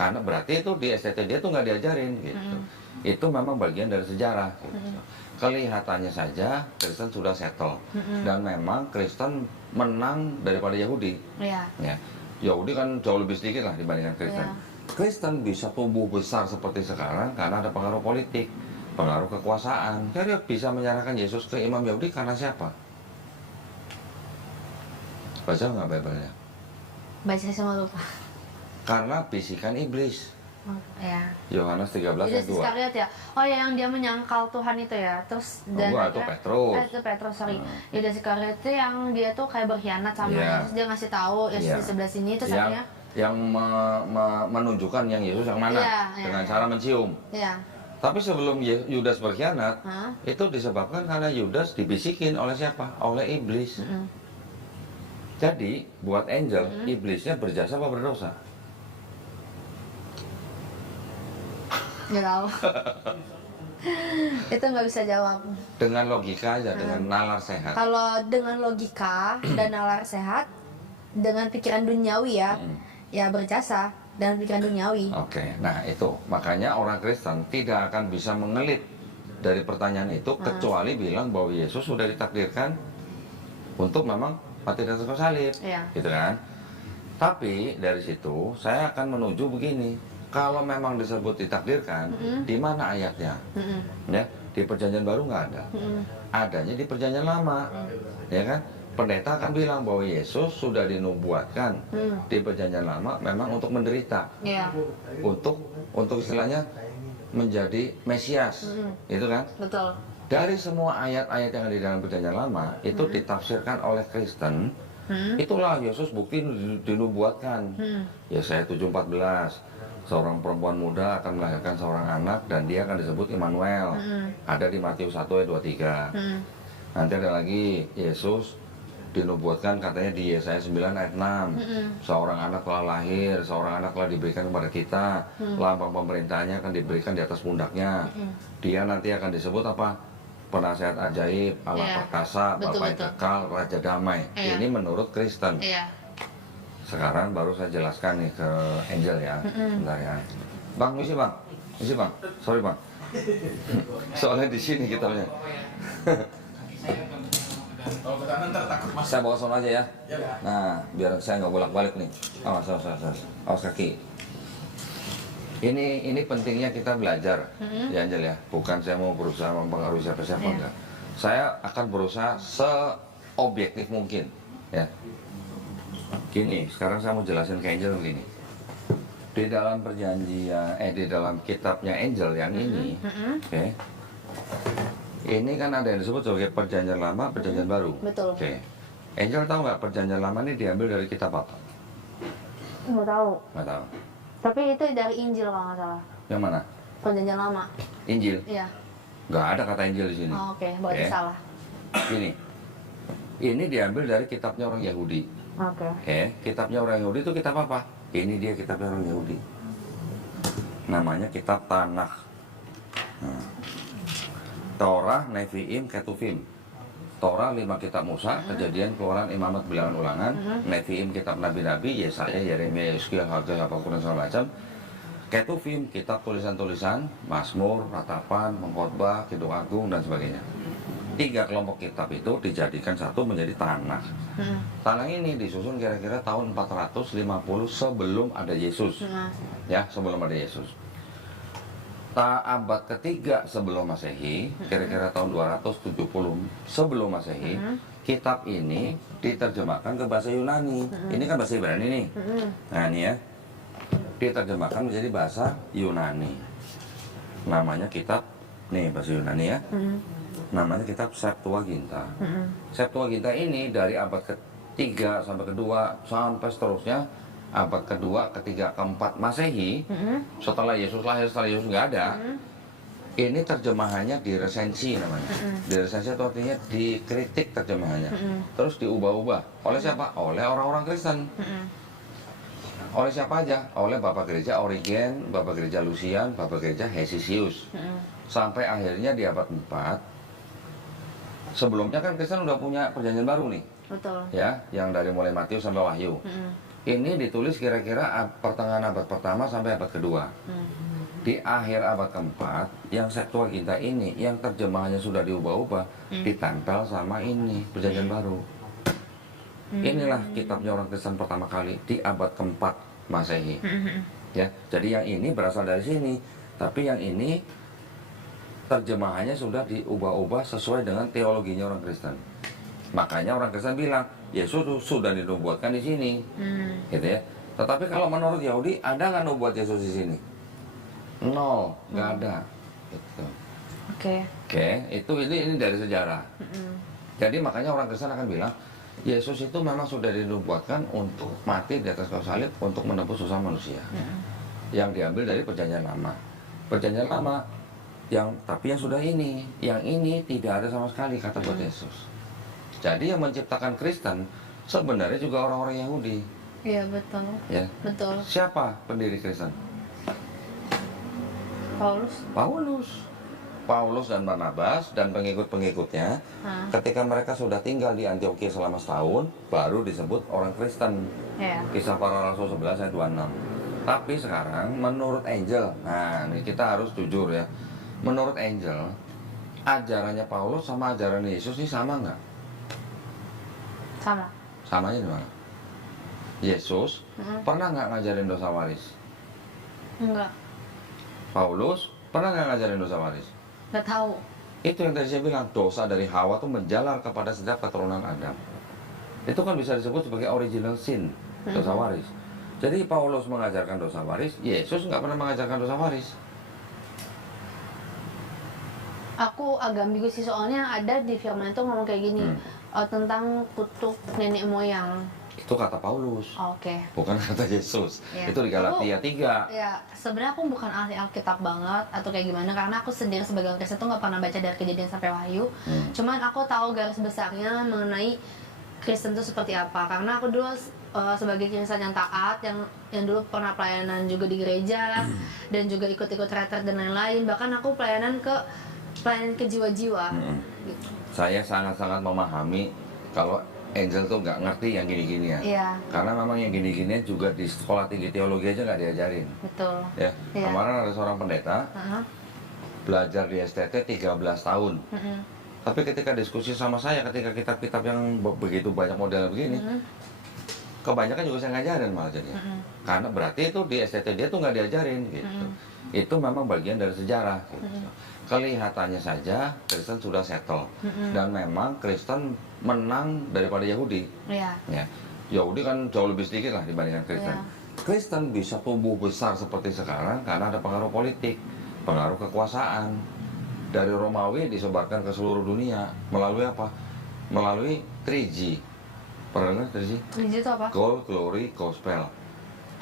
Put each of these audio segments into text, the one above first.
Karena berarti itu di STT dia tuh nggak diajarin gitu. Itu memang bagian dari sejarah gitu. Kelihatannya saja Kristen sudah settle. Dan memang Kristen menang daripada Yahudi. Iya. Ya. Yahudi kan jauh lebih sedikit lah dibandingkan Kristen. Iya. Kristen bisa tumbuh besar seperti sekarang karena ada pengaruh politik, pengaruh kekuasaan. Jadi bisa menyerahkan Yesus ke imam Yahudi karena siapa? Baca nggak Bible-nya? Baca semua lupa. Karena bisikan iblis. Oh, ya. Yohanes 13 ayat Yudas 2. Iskariot ya. Oh ya, yang dia menyangkal Tuhan itu ya. Terus dan Enggak, itu Petrus. itu Petrus, sorry. Yudas Iskariot itu yang dia tuh kayak berkhianat sama Iya. Yesus. Dia ngasih tahu Yesus Iya. di sebelah sini, terus akhirnya yang menunjukkan yang Yesus yang mana Iya, dengan iya. cara mencium. ya. Tapi sebelum Yudas berkhianat, Hah? itu disebabkan karena Yudas dibisikin oleh siapa? Oleh iblis. Jadi buat angel, iblisnya berjasa apa berdosa? Nggak tahu. Itu nggak bisa jawab. Dengan logika aja, dengan nalar sehat. Kalau dengan logika dan nalar sehat, dengan pikiran duniawi ya, ya berjasa dengan pikiran duniawi. Oke, nah itu makanya orang Kristen tidak akan bisa mengelit dari pertanyaan itu kecuali bilang bahwa Yesus sudah ditakdirkan untuk memang mati di atas kayu salib, Iya. gitu kan? Tapi dari situ saya akan menuju begini, kalau memang disebut ditakdirkan, di mana ayatnya? Ya, di Perjanjian Baru nggak ada, adanya di Perjanjian Lama, ya kan? Pendeta akan bilang bahwa Yesus sudah dinubuatkan di Perjanjian Lama memang untuk menderita, Iya. untuk istilahnya menjadi Mesias, itu kan? Betul. Dari semua ayat-ayat yang ada di dalam Perjanjian Lama itu ditafsirkan oleh Kristen, itulah Yesus bukti dinubuatkan. Yesaya 7:14, seorang perempuan muda akan melahirkan seorang anak dan dia akan disebut Immanuel. Ada di Matius 1 ayat 23. Nanti ada lagi Yesus dinubuatkan katanya di Yesaya 9 ayat 6. Seorang anak telah lahir, seorang anak telah diberikan kepada kita, lambang pemerintahnya akan diberikan di atas pundaknya. Dia nanti akan disebut apa? Penasihat ajaib, Allah Iya. perkasa, Betul, Bapa yang betul. kekal, Raja damai. Iya. Ini menurut Kristen. Iya. Sekarang baru saya jelaskan nih ke Angel ya. Bentar ya. Bang, misi bang. Misi bang. Sorry bang. Soalnya di sini kita punya. Kalau ke kanan ntar takut mas. Saya bawa sono aja ya. Nah, biar saya nggak bolak-balik nih. Awas, awas, awas, awas. Awas kaki. Ini pentingnya kita belajar, ya Angel ya. Bukan saya mau berusaha mempengaruhi siapa-siapa, Iya. enggak. Saya akan berusaha seobjektif mungkin, ya. Gini, sekarang saya mau jelasin ke Angel begini. Di dalam perjanjian, di dalam kitabnya Angel yang ini, oke. Ini kan ada yang disebut sebagai perjanjian lama, perjanjian baru. Betul. Oke. Angel tahu nggak perjanjian lama ini diambil dari kitab apa? Nggak tahu. Nggak tahu. Tapi itu dari Injil kalau nggak salah. Yang mana? Perjanjian lama. Injil. Iya. Nggak ada kata Injil di sini. Oh, oke, berarti Oke. salah. Ini diambil dari kitabnya orang Yahudi. Oke. Kitabnya orang Yahudi itu kitab apa? Ini dia kitabnya orang Yahudi. Namanya kitab Tanakh. Nah. Torah, Nevi'im, Ketuvim. Torah 5 kitab Musa, Kejadian, Keluaran, Imamat, Bilangan, Ulangan, Nevi'im kitab Nabi-Nabi, Yesaya, Yeremia, Yeskiel, Hagai, Habakuk dan segala macam. Ketuvim kitab tulisan-tulisan, Mazmur, Ratapan, Pengkhotbah, Kidung Agung dan sebagainya. 3 kelompok kitab itu dijadikan satu menjadi Tanakh. Tanakh ini disusun kira-kira tahun 450 sebelum ada Yesus. Ya, sebelum ada Yesus. Abad ketiga sebelum Masehi, kira-kira tahun 270 sebelum Masehi, kitab ini diterjemahkan ke bahasa Yunani. Ini kan bahasa Ibrani nih. Nah, ini ya. Diterjemahkan menjadi bahasa Yunani. Namanya kitab nih bahasa Yunani ya. Namanya kitab Septuaginta. Septuaginta ini dari abad ketiga sampai kedua sampai seterusnya abad kedua, ketiga, keempat Masehi, setelah Yesus lahir, setelah Yesus nggak ada, ini terjemahannya diresensi namanya. Diresensi itu artinya dikritik terjemahannya, terus diubah-ubah. Oleh siapa? Oleh orang-orang Kristen. Oleh siapa aja? Oleh Bapak Gereja Origen, Bapak Gereja Lucian, Bapak Gereja Hesisius. Sampai akhirnya di abad 4, sebelumnya kan Kristen udah punya perjanjian baru nih. Betul. Ya, yang dari mulai Matius sampai Wahyu. Ini ditulis kira-kira pertengahan abad pertama sampai abad kedua. Di akhir abad keempat, yang Septuaginta ini, yang terjemahannya sudah diubah-ubah, ditempel sama ini, Perjanjian Baru. Inilah kitabnya orang Kristen pertama kali di abad keempat Masehi. Ya, jadi yang ini berasal dari sini, tapi yang ini terjemahannya sudah diubah-ubah sesuai dengan teologinya orang Kristen. Makanya orang Kristen bilang Yesus sudah dinubuatkan di sini, gitu ya. Tetapi kalau menurut Yahudi, ada nggak nubuat Yesus di sini? Nol, nggak ada. Gitu. Oke, itu ini dari sejarah. Jadi makanya orang Kristen akan bilang Yesus itu memang sudah dinubuatkan untuk mati di atas kayu salib untuk menebus dosa manusia. Yang diambil dari Perjanjian Lama. Perjanjian Lama tapi yang sudah ini, yang ini tidak ada sama sekali kata buat Yesus. Jadi yang menciptakan Kristen sebenarnya juga orang-orang Yahudi. Iya, betul. Ya. Betul. Siapa pendiri Kristen? Paulus dan Barnabas dan pengikut-pengikutnya. Ketika mereka sudah tinggal di Antiokhia selama setahun, baru disebut orang Kristen. Kisah Para Rasul 11 ayat 26. Tapi sekarang menurut Angel, nah ini kita harus jujur ya, menurut Angel, ajarannya Paulus sama ajaran Yesus ini sama nggak? Sama. Samanya di mana? Yesus pernah nggak ngajarin dosa waris? Enggak. Paulus pernah nggak ngajarin dosa waris? Nggak tahu. Itu yang tadi saya bilang, dosa dari Hawa tuh menjalar kepada setiap keturunan Adam. Itu kan bisa disebut sebagai original sin, dosa waris. Jadi Paulus mengajarkan dosa waris, Yesus nggak pernah mengajarkan dosa waris. Aku agak ambigu sih, soalnya ada di firman itu ngomong kayak gini, tentang kutuk nenek moyang. Itu kata Paulus, Oke. bukan kata Yesus. Ya. Itu di Galatia 3. Ya, sebenarnya aku bukan ahli Alkitab banget atau kayak gimana, karena aku sendiri sebagai orang Kristen tuh nggak pernah baca dari Kejadian sampai Wahyu. Cuman aku tahu garis besarnya mengenai Kristen itu seperti apa, karena aku dulu sebagai Kristen yang taat, yang dulu pernah pelayanan juga di gereja dan juga ikut-ikut retret dan lain-lain. Bahkan aku pelayanan ke jiwa-jiwa. Gitu. Saya sangat-sangat memahami kalau Angel tuh nggak ngerti yang gini-gini ya. Iya. Karena memang yang gini-gini juga di sekolah tinggi teologi aja nggak diajarin. Betul. Ya. Iya. Kemarin ada seorang pendeta belajar di STT 13 tahun. Tapi ketika diskusi sama saya, ketika kitab-kitab yang begitu banyak model begini, kebanyakan juga saya ngajarin malah jadi. Karena berarti itu di STT dia tuh nggak diajarin gitu. Itu memang bagian dari sejarah gitu. Kelihatannya saja Kristen sudah settle, dan memang Kristen menang daripada Yahudi. Iya. Ya, Yahudi kan jauh lebih sedikit lah dibandingkan Kristen. Iya. Kristen bisa tumbuh besar seperti sekarang karena ada pengaruh politik, pengaruh kekuasaan. Dari Romawi disebarkan ke seluruh dunia melalui apa? Melalui 3G. Pernah dengar 3G? 3G itu apa? Gold, Glory, Gospel.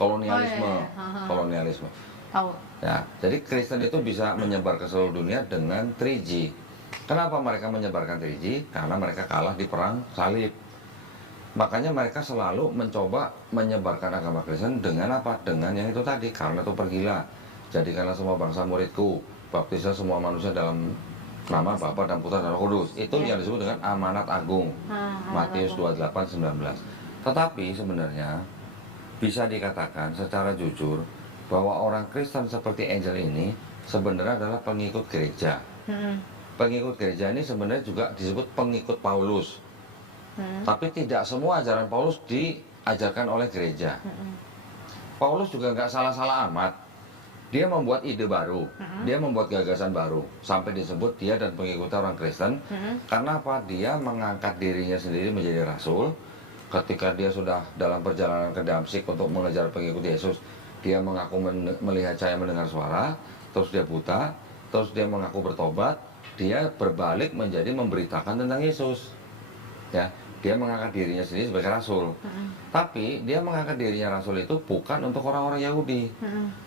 Kolonialisme. Oh, iya. Kolonialisme. Tahu. Ya, jadi Kristen itu bisa menyebar ke seluruh dunia dengan 3G. Kenapa mereka menyebarkan 3G? Karena mereka kalah di perang salib. Makanya mereka selalu mencoba menyebarkan agama Kristen dengan apa? Dengan yang itu tadi, karena itu pergilah. Jadikanlah semua bangsa muridku, baptislah semua manusia dalam nama Bapa dan Putra dan Roh Kudus. Itu yang disebut dengan amanat agung. Matius 28:19. Tetapi sebenarnya bisa dikatakan secara jujur bahwa orang Kristen seperti Angel ini sebenarnya adalah pengikut gereja. Pengikut gereja ini sebenarnya juga disebut pengikut Paulus. Tapi tidak semua ajaran Paulus diajarkan oleh gereja. Paulus juga nggak salah-salah amat. Dia membuat ide baru, dia membuat gagasan baru, sampai disebut dia dan pengikutnya orang Kristen. Karena apa? Dia mengangkat dirinya sendiri menjadi rasul. Ketika dia sudah dalam perjalanan ke Damsyik untuk mengejar pengikut Yesus, dia mengaku melihat cahaya, mendengar suara, terus dia buta, terus dia mengaku bertobat, dia berbalik menjadi memberitakan tentang Yesus. Ya, dia mengangkat dirinya sendiri sebagai rasul. Tapi dia mengangkat dirinya rasul itu bukan untuk orang-orang Yahudi,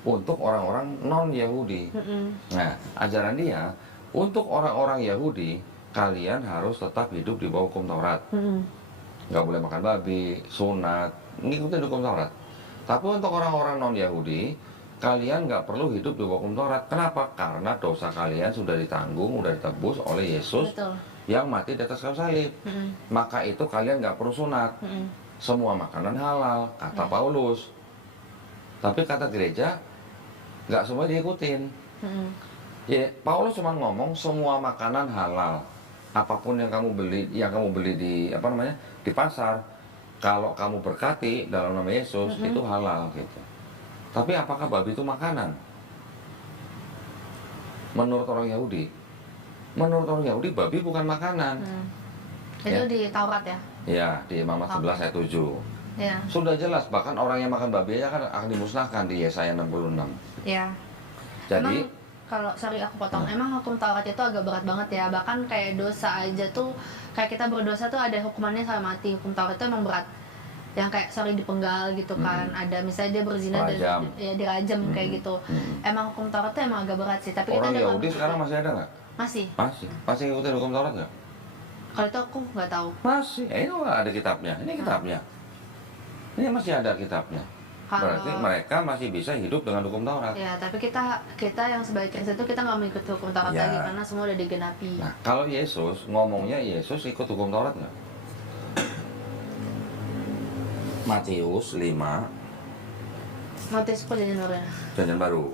untuk orang-orang non-Yahudi. Nah, ajaran dia untuk orang-orang Yahudi, kalian harus tetap hidup di bawah hukum Taurat. Nggak boleh makan babi, sunat, ngikutin hukum Taurat. Tapi untuk orang-orang non-Yahudi, kalian nggak perlu hidup di bawah hukum Taurat. Kenapa? Karena dosa kalian sudah ditanggung, sudah ditebus oleh Yesus. Betul. Yang mati di atas kayu salib. Maka itu kalian nggak perlu sunat. semua makanan halal, kata Paulus. Tapi kata gereja, nggak semua diikutin. Ya, Paulus cuma ngomong semua makanan halal. Apapun yang kamu beli di di pasar, kalau kamu berkati dalam nama Yesus itu halal gitu. Tapi apakah babi itu makanan? Menurut orang Yahudi babi bukan makanan. Itu Ya. di Taurat ya? Ya, di Imamat 11 ayat 7. Ya. Sudah jelas, bahkan orang yang makan babi aja kan akan dimusnahkan di Yesaya 66. Ya. Jadi, Emang kalau aku potong, emang hukum Taurat itu agak berat banget ya. Bahkan kayak dosa aja tuh, kayak kita berdosa tuh ada hukumannya sampai mati. Hukum Taurat itu emang berat. Yang kayak dipenggal gitu kan. Ada misalnya dia berzina Rajam. dan ya dirajam kayak gitu. Emang hukum Taurat tuh emang agak berat sih. Tapi orang kita Yahudi sekarang masih ada nggak? masih. Masih ngikutin hukum Taurat nggak? Kalau itu aku nggak tahu. Masih. Ini ada kitabnya. Ini kitabnya. Ini masih ada kitabnya. Berarti mereka masih bisa hidup dengan hukum Taurat. Ya, tapi kita yang sebagai Kristen itu kita nggak mengikuti hukum Taurat Ya. lagi karena semua udah digenapi. Nah, kalau Yesus ngomongnya Yesus ikut hukum Taurat nggak? Matius 5 Matius perjanjian baru ya. Perjanjian Baru.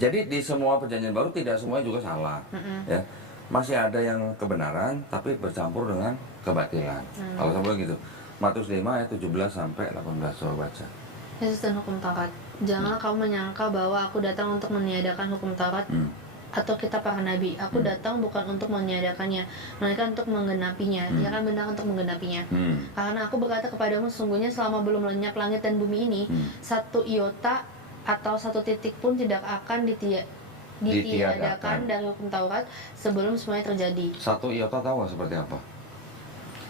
Jadi di semua perjanjian baru tidak semuanya juga salah, ya. Masih ada yang kebenaran tapi bercampur dengan kebatilan. Kalau sampai gitu. Matius 5 ayat 17 sampai 18 coba baca. Yesus dan hukum Taurat. Janganlah kamu menyangka bahwa aku datang untuk meniadakan hukum Taurat atau kitab para nabi. Aku datang bukan untuk meniadakannya, melainkan untuk menggenapinya. Ia kan benar untuk menggenapinya. Karena aku berkata kepadamu, sesungguhnya selama belum lenyap langit dan bumi ini, satu iota atau satu titik pun tidak akan ditiadakan dari hukum Taurat sebelum semuanya terjadi. Satu iota tahu nggak seperti apa?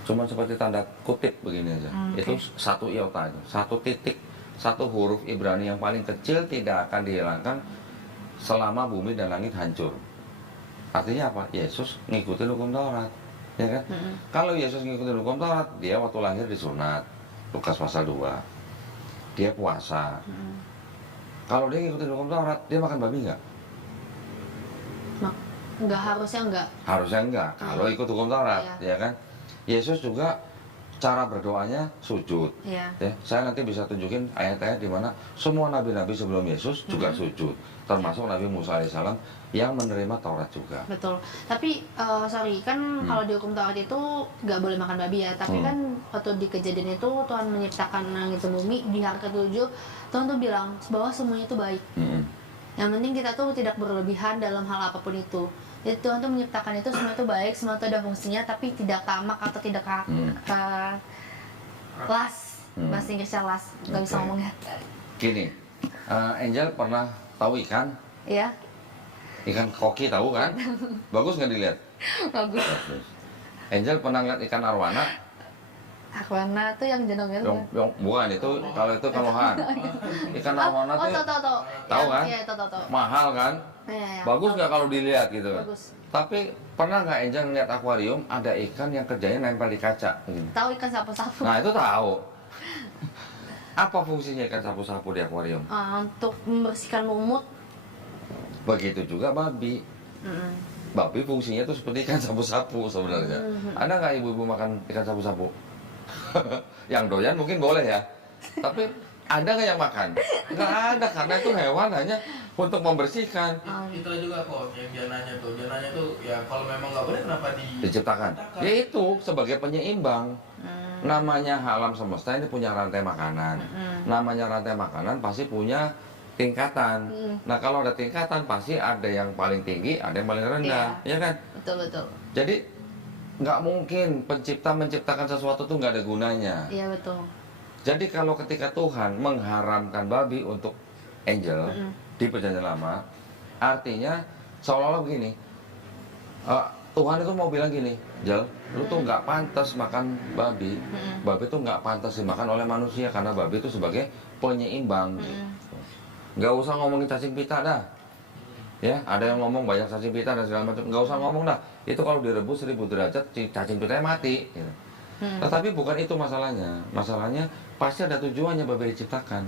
Cuma seperti tanda kutip begini aja. Itu satu iota aja, satu titik, satu huruf Ibrani yang paling kecil tidak akan dihilangkan selama bumi dan langit hancur. Artinya apa? Yesus ngikutin hukum Taurat, ya kan? Kalau Yesus ngikutin hukum Taurat, dia waktu lahir disunat, Lukas pasal 2. Dia puasa. Kalau dia ngikutin hukum Taurat, dia makan babi nggak? Enggak, harusnya enggak. Harusnya enggak, kalau ikut hukum Taurat, ya kan? Yesus juga cara berdoanya sujud. Iya. Ya, saya nanti bisa tunjukin ayat-ayat di mana semua nabi-nabi sebelum Yesus juga sujud, termasuk Nabi Musa alaihissalam yang menerima Taurat juga. Betul. Tapi kan kalau di hukum Taurat itu nggak boleh makan babi ya. Tapi kan waktu di kejadian itu Tuhan menciptakan langit dan bumi, di hari ke-7 Tuhan tuh bilang bahwa semuanya itu baik. Yang penting kita tuh tidak berlebihan dalam hal apapun itu. Jadi Tuhan tuh menciptakan itu semua itu baik, semua itu ada fungsinya, tapi tidak tamak atau tidak las. Bahasa Inggrisnya las, nggak bisa ngomongnya. Gini, Angel pernah tahu ikan? Iya. Ikan koki tahu kan? Bagus nggak dilihat? Bagus. Angel pernah lihat ikan arwana? Arwana tuh yang jenongnya tuh. Bukan itu, kalau itu kelohan. Ikan arwana tuh tahu kan? Iya, tahu. Mahal kan? Iya. Bagus nggak kalau dilihat gitu? Bagus. Tapi pernah nggak Angel ngeliat akuarium ada ikan yang kerjanya nempel di kaca? Tahu ikan sapu-sapu. Nah itu tahu. Apa fungsinya ikan sapu-sapu di akuarium? Untuk membersihkan lumut. Begitu juga babi. Babi fungsinya tuh seperti ikan sapu-sapu sebenarnya. Ada nggak ibu-ibu makan ikan sapu-sapu? Yang doyan mungkin boleh ya. Tapi ada nggak yang makan? Nggak ada, karena itu hewan hanya untuk membersihkan. Itu juga kok yang jananya tuh ya kalau memang nggak boleh kenapa Diciptakan. Ya itu sebagai penyeimbang. Namanya alam semesta ini punya rantai makanan. Namanya rantai makanan pasti punya tingkatan. Nah kalau ada tingkatan pasti ada yang paling tinggi, ada yang paling rendah, ya kan? Betul. Jadi nggak mungkin pencipta menciptakan sesuatu tuh nggak ada gunanya. Iya betul. Jadi kalau ketika Tuhan mengharamkan babi untuk Angel di perjanjian lama, artinya seolah-olah begini, Tuhan itu mau bilang gini, Angel, lu tuh nggak pantas makan babi. Babi tuh nggak pantas dimakan oleh manusia karena babi itu sebagai penyeimbang. Nggak usah ngomongin cacing pita dah. Ya, ada yang ngomong banyak cacing pita dan segala macam. Nggak usah ngomong dah. Itu kalau direbus 1000 derajat, cacing pitanya mati. Gitu. Tetapi bukan itu masalahnya. Masalahnya pasti ada tujuannya babi diciptakan.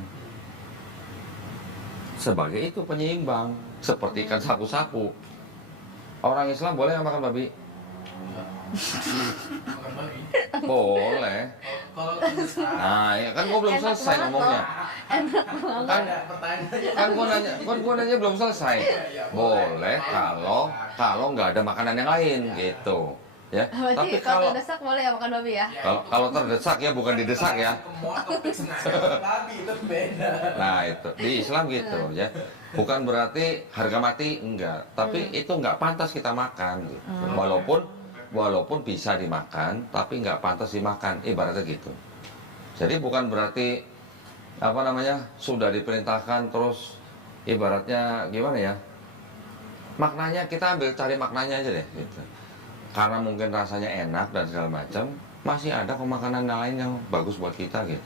Sebagai itu penyeimbang, seperti ikan sapu-sapu. Orang Islam boleh nggak makan babi? makan babi. Boleh. Kalau terdesak, Nah, ya kan gua belum Enak selesai banget ngomongnya. Enak banget. Kan pertanyaannya. kan gua nanya belum selesai. Boleh kalau nggak ada makanan yang lain gitu. Ya. Berarti Tapi kalau kalau terdesak boleh ya makan babi ya? kalau terdesak ya bukan didesak ya. Kemot topik sengaja babi itu beda. Nah itu di Islam gitu ya, bukan berarti harga mati enggak, tapi itu enggak pantas kita makan gitu. Walaupun bisa dimakan, tapi enggak pantas dimakan, ibaratnya gitu. Jadi bukan berarti apa namanya sudah diperintahkan terus ibaratnya gimana ya, maknanya kita ambil cari maknanya aja deh gitu. Karena mungkin rasanya enak dan segala macam, masih ada kok makanan lain yang bagus buat kita gitu.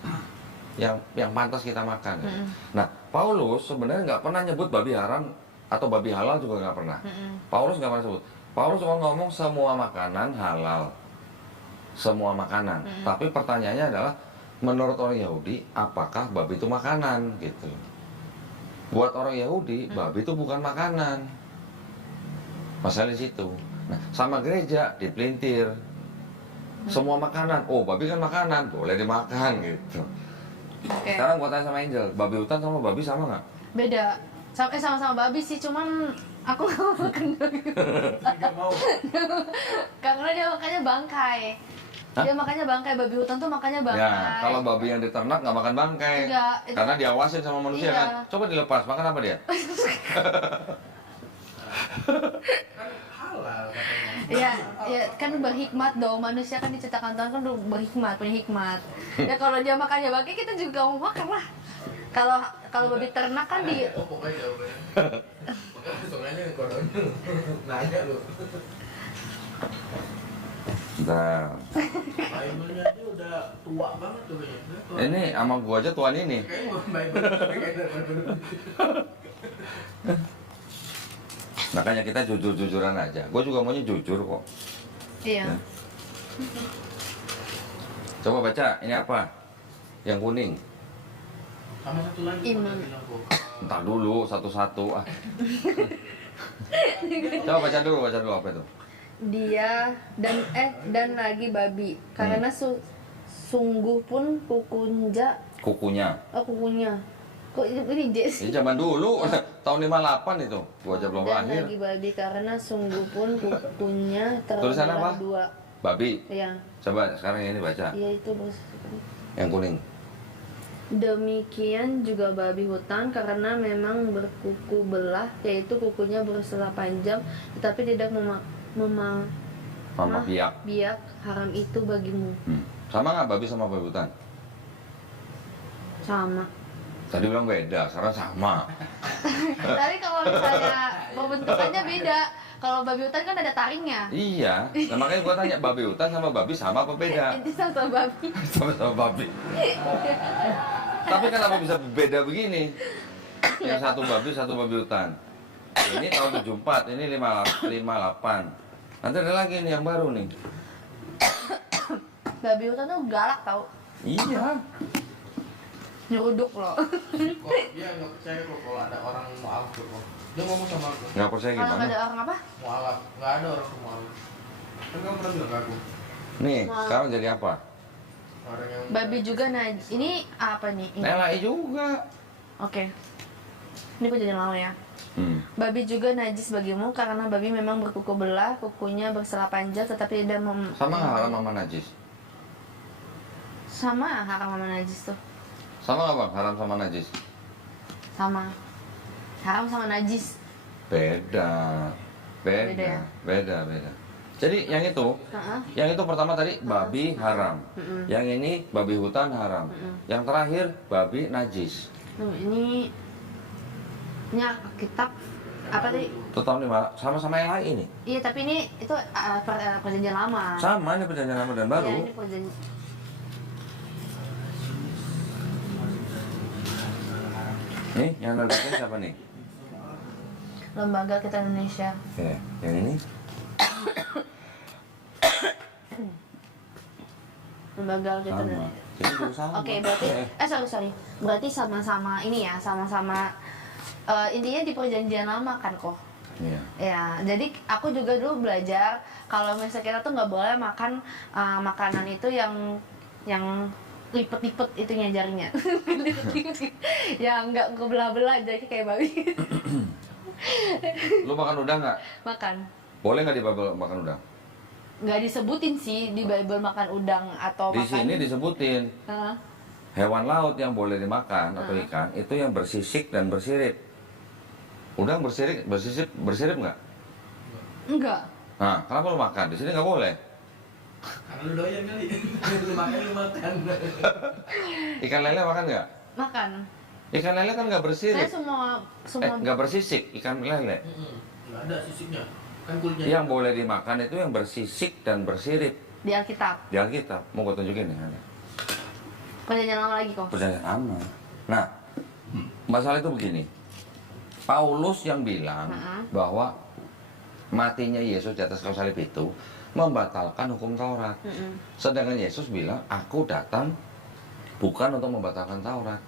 Yang pantas kita makan. Gitu. Nah, Paulus sebenarnya nggak pernah nyebut babi haram atau babi halal juga nggak pernah. Paulus nggak pernah sebut. Paulus cuma ngomong semua makanan halal, semua makanan. Tapi pertanyaannya adalah, menurut orang Yahudi, apakah babi itu makanan gitu? Buat orang Yahudi, babi itu bukan makanan. Masalah di situ. Nah, sama gereja dipelintir. Semua makanan, oh babi kan makanan, boleh dimakan gitu. Oke. Sekarang gua tanya sama Angel, babi hutan sama babi sama nggak? Beda. Sama-sama babi sih, cuman aku nggak mau makan babi. Tidak mau. Karena dia makannya bangkai. Hah? Dia makannya bangkai, babi hutan tuh makannya bangkai. Ya, kalau babi yang diternak nggak makan bangkai. Enggak, itu- Karena diawasin sama manusia Iya. kan. Coba dilepas, makan apa dia? Kan halal katanya. Iya, ya kan berhikmat dong. Manusia kan diciptakan Tuhan kan berhikmat, punya hikmat. Ya kalau dia makannya bangkai, kita juga mau makan lah. Kalau babi ternak kan di Oh pokoknya jawabannya. Makanya langsung aja ke kodonya. Nanya lu. Nah, Bible-nya aja udah tua banget tuh kayaknya. Udah tua. ini sama gua aja tuan ini. Kayaknya bukan Bible, tapi kayaknya Bible. Makanya kita jujur-jujuran aja. Gua juga maunya jujur kok. iya. Ya. Coba baca, ini apa? Yang kuning. Sama satu lagi Iman. pada bilang kok. Entar dulu satu-satu ah. Coba baca dulu apa itu? Dia dan lagi babi karena sungguh pun kukunja Kukunya. kukunya kok ini Jess Ini zaman dulu, tahun 58 itu. Gua aja belum dan lahir. lagi babi karena sungguh pun kukunya Tulisan terbelah apa? dua Babi. ya Coba sekarang ini baca. ya itu bos. Yang kuning. Demikian juga babi hutan karena memang berkuku belah, yaitu kukunya bersela panjang tetapi tidak Mama biak. biak, haram itu bagimu. Sama nggak babi sama babi hutan? Sama. Tadi bilang beda, sekarang sama. Tadi kalau misalnya pembentukannya beda, kalau babi hutan kan ada taringnya. Iya, nah, makanya gua tanya babi hutan sama babi sama apa beda? Itu sama babi. Sama-sama babi. Tapi kenapa bisa beda begini? Yang satu babi hutan. Ini tahun 74, ini 58. Nanti ada lagi nih yang baru nih. Babi hutan tuh galak tau, Iya. nyeruduk loh. Kok dia nggak percaya kok kalau ada orang mualaf tuh kok. Dia ngomong sama aku. Nggak percaya Kalau gimana? ada orang apa? Mualaf, nggak ada orang mualaf. Kan kamu pernah bilang ke aku. Nih, sekarang jadi apa? Orang yang Babi juga najis. Ini apa nih? Ini. LAI juga. Oke. Ini perjanjian lama ya. Babi juga najis bagimu karena babi memang berkuku belah, kukunya bersela panjang tetapi tidak Sama nggak haram sama najis? sama haram sama najis tuh. Sama nggak bang, haram sama najis? Sama. Haram sama najis. Beda. Beda ya? Beda. Jadi yang itu, Heeh. yang itu pertama tadi babi haram. Yang ini babi hutan haram. Yang terakhir babi najis. Tuh, ini kitab apa tadi? Itu tahun 5 sama-sama yang lain ini. Iya, tapi ini itu perjanjian lama. Sama ini perjanjian lama dan baru. Iya, ini perjanjian. Nih, yang nerbitin siapa nih? Lembaga Kita Indonesia. Oke, yang ini? Lembaga Kita Sama. Indonesia. Jadi juga sama. Oke, berarti sorry. Berarti sama-sama ini ya, sama-sama intinya di perjanjian lama kan kok. Iya. Ya, jadi aku juga dulu belajar kalau misalnya kita tuh nggak boleh makan makanan itu yang lipet-lipet itunya jarinya. Lipet-lipet. Ya nggak kebelah-belah jadi kayak babi. Lu makan udang nggak? Makan. Boleh nggak di Bible makan udang? Nggak disebutin sih di Bible makan udang atau Di makan. sini disebutin Hah? hewan laut yang boleh dimakan atau ikan itu yang bersisik dan bersirip. Udang bersirip nggak? Enggak. Nah, kenapa lu makan? Di sini nggak boleh. Karena lu doyan kali. Lu makan. Ikan lele makan nggak? Makan. Ikan lele kan nggak Saya bersirip. semua Nggak bersisik ikan lele. Nggak ada sisiknya. Kan kulitnya. Yang boleh dimakan itu yang bersisik dan bersirip. di Alkitab. Di Alkitab. Mau gue tunjukin nih. Perjanjian lama lagi kok. Perjanjian lama. Nah, masalah itu begini. Paulus yang bilang bahwa matinya Yesus di atas kayu salib itu membatalkan hukum Taurat. Sedangkan Yesus bilang, aku datang bukan untuk membatalkan Taurat.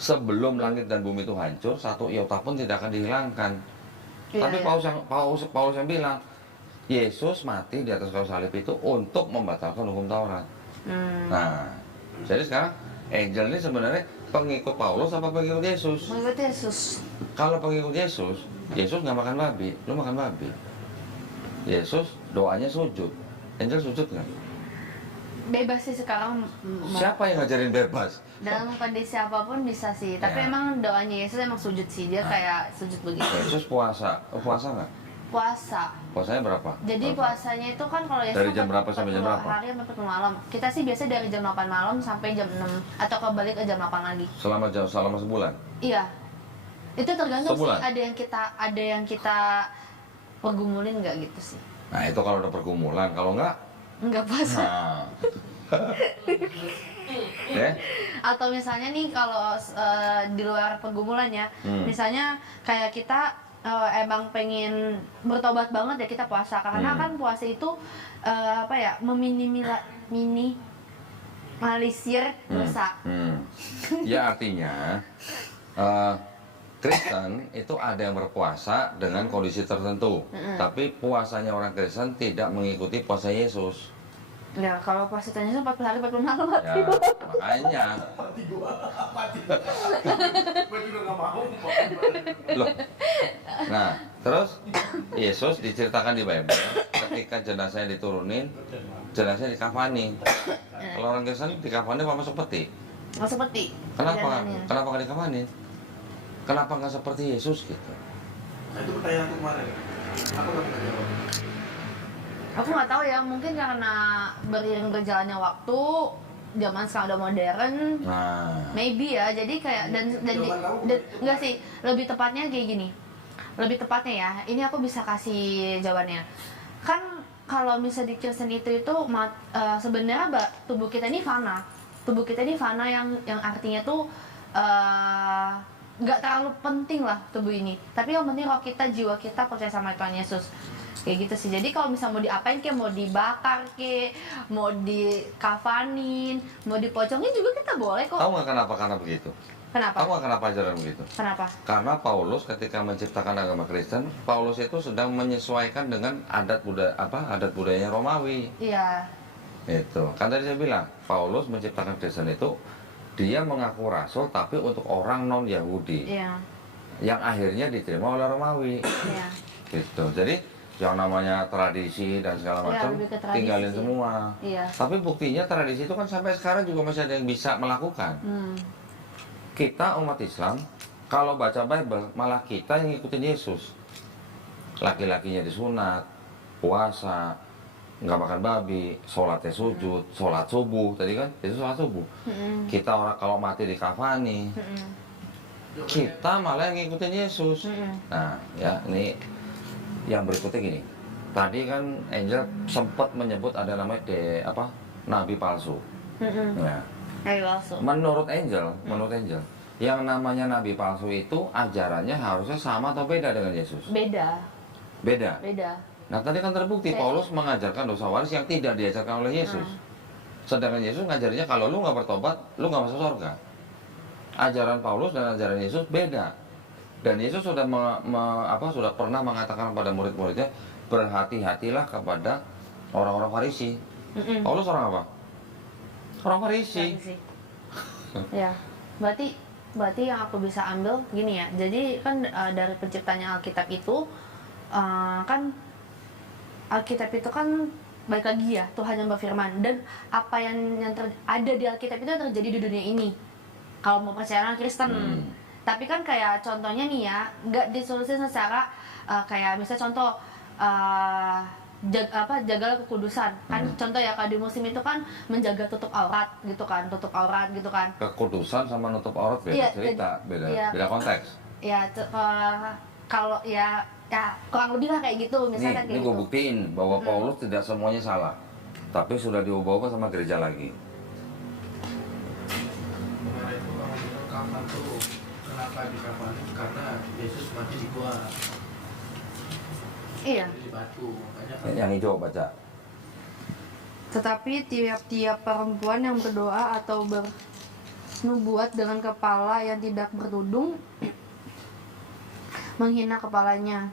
Sebelum langit dan bumi itu hancur, satu iota pun tidak akan dihilangkan. Iya, Tapi iya. Paulus yang bilang, Yesus mati di atas kayu salib itu untuk membatalkan hukum Taurat. Nah, jadi sekarang Angel ini sebenarnya pengikut Paulus apa pengikut Yesus? Mengikut Yesus. Kalau pengikut Yesus, Yesus nggak makan babi, lu makan babi. Yesus doanya sujud. Angel sujud nggak? Bebas sih sekarang Siapa yang ngajarin bebas? dalam kondisi apapun bisa sih. Tapi Ya. emang doanya Yesus emang sujud sih. Dia kayak sujud begitu. Yesus puasa. Puasa nggak? Puasa. Puasanya berapa? Jadi Berapa? puasanya itu kan kalau Yesus Dari jam berapa sampai jam 40 berapa? hari sampai 40 malam. Kita sih biasa dari jam 8 malam sampai jam 6 atau kebalik ke jam 8 lagi. Selama sebulan. Iya. Itu tergantung Sebulan? sih ada yang kita pergumulin nggak gitu sih. Nah itu kalau udah pergumulan, kalau nggak, Nggak puasa. nah. Ya? Atau misalnya nih kalau di luar pergumulan ya, misalnya kayak kita emang pengen bertobat banget ya kita puasa karena kan puasa itu apa ya minimalisir dosa. Ya artinya Kristen itu ada yang berpuasa dengan kondisi tertentu, tapi puasanya orang Kristen tidak mengikuti puasa Yesus. Ya kalau puasa Yesus 40 hari 40 malam Ya, makanya Mati gua. Gua juga nggak mau. loh. Nah, terus Yesus diceritakan di Bible ketika jenazahnya diturunin, jenazahnya dikafani. Kalau orang Kristen dikafani apa masuk peti? Masuk peti. Kenapa? Perjalanannya. Kenapa nggak dikafani? Kenapa nggak seperti Yesus gitu? Nah, itu pertanyaan aku kemarin. Aku nggak pernah jawab. Aku nggak tahu ya, mungkin karena beriring berjalannya waktu, zaman sekarang udah modern, Nah, maybe ya. Jadi kayak enggak sih, lebih tepatnya kayak gini. Lebih tepatnya ya, ini aku bisa kasih jawabannya. Kan kalau misalnya di Kristen itu sebenarnya tubuh kita ini fana. Tubuh kita ini fana yang artinya tuh nggak terlalu penting lah tubuh ini. Tapi yang penting roh kita, jiwa kita percaya sama Tuhan Yesus. Kayak gitu sih. Jadi kalau misalnya mau diapain kayak mau dibakar kayak mau dikafanin, mau dipocongin juga kita boleh kok. tahu nggak kenapa? Karena begitu. Kenapa? Tahu nggak kenapa ajaran begitu? Kenapa? Karena Paulus ketika menciptakan agama Kristen, Paulus itu sedang menyesuaikan dengan adat budayanya Romawi. Iya. Itu. Kan tadi saya bilang, Paulus menciptakan Kristen itu dia mengaku rasul tapi untuk orang non Yahudi Iya. yang akhirnya diterima oleh Romawi. Iya. Gitu. Jadi yang namanya tradisi dan segala Iya, macam lebih ke tradisi tinggalin sih. semua. Iya. Tapi buktinya tradisi itu kan sampai sekarang juga masih ada yang bisa melakukan. Kita umat Islam kalau baca Bible malah kita yang ngikutin Yesus. Laki-lakinya disunat, puasa, nggak makan babi, sholatnya sujud, sholat subuh tadi kan itu sholat subuh. Kita orang kalau mati di kafani, kita malah yang ngikutin Yesus. Nah ya ini yang berikutnya gini. Tadi kan Angel sempat menyebut ada namanya nabi palsu. Nah, Nabi palsu. menurut Angel, yang namanya nabi palsu itu ajarannya harusnya sama atau beda dengan Yesus? Beda. Beda. Beda. Nah tadi kan terbukti Paulus mengajarkan dosa waris yang tidak diajarkan oleh Yesus. Sedangkan Yesus ngajarnya kalau lu nggak bertobat, lu nggak masuk surga. Ajaran Paulus dan ajaran Yesus beda. Dan Yesus sudah sudah pernah mengatakan kepada murid-muridnya, berhati-hatilah kepada orang-orang Farisi. Paulus orang apa? Orang Farisi. Ya, berarti yang aku bisa ambil gini ya. Jadi kan dari penciptanya Alkitab itu kan Alkitab itu kan balik lagi ya, Tuhan yang berfirman, dan apa yang ada di Alkitab itu yang terjadi di dunia ini kalau mau percaya Kristen. Tapi kan kayak contohnya nih ya, nggak disolusi secara kayak misalnya contoh jagalah kekudusan kan, contoh ya kalau di musim itu kan menjaga tutup aurat gitu kan. Kekudusan sama nutup aurat beda cerita, beda konteks. Ya kalau ya kurang lebih lah kayak gitu misalnya. Ini gue buktiin bahwa Paulus tidak semuanya salah, tapi sudah diubah-ubah sama gereja lagi. Kemarin itu orang bilang kafan tuh kenapa dikafanin, karena Yesus mati di gua. Iya. Di batu, makanya Yang hijau baca. Tetapi tiap-tiap perempuan yang berdoa atau bernubuat dengan kepala yang tidak bertudung menghina kepalanya,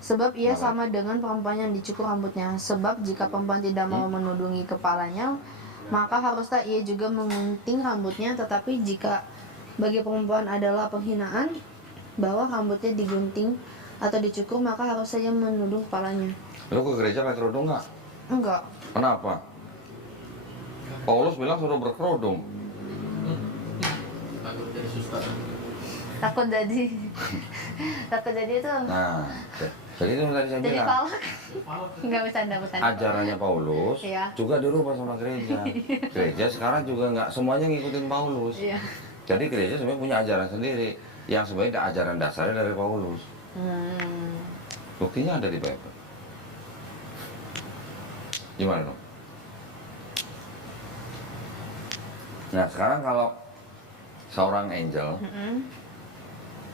sebab ia sama dengan perempuan yang dicukur rambutnya. Sebab jika perempuan tidak mau menudungi kepalanya, maka haruslah ia juga mengunting rambutnya. Tetapi jika bagi perempuan adalah penghinaan bahwa rambutnya digunting atau dicukur, maka harus saja menudung kepalanya. Lu ke gereja pakai kerudung nggak? Enggak. Kenapa? Paulus bilang suruh berkerudung. takut jadi suster. Takut jadi itu Nah, jadi itu tadi saya jadi bilang. palak. Enggak bercanda. Ajarannya Paulus Iya. juga dirubah sama gereja. Gereja sekarang juga nggak semuanya ngikutin Paulus. Iya. Jadi gereja sebenarnya punya ajaran sendiri yang sebenarnya ajaran dasarnya dari Paulus. Buktinya ada di Bible. Gimana dong? Nah sekarang kalau seorang angel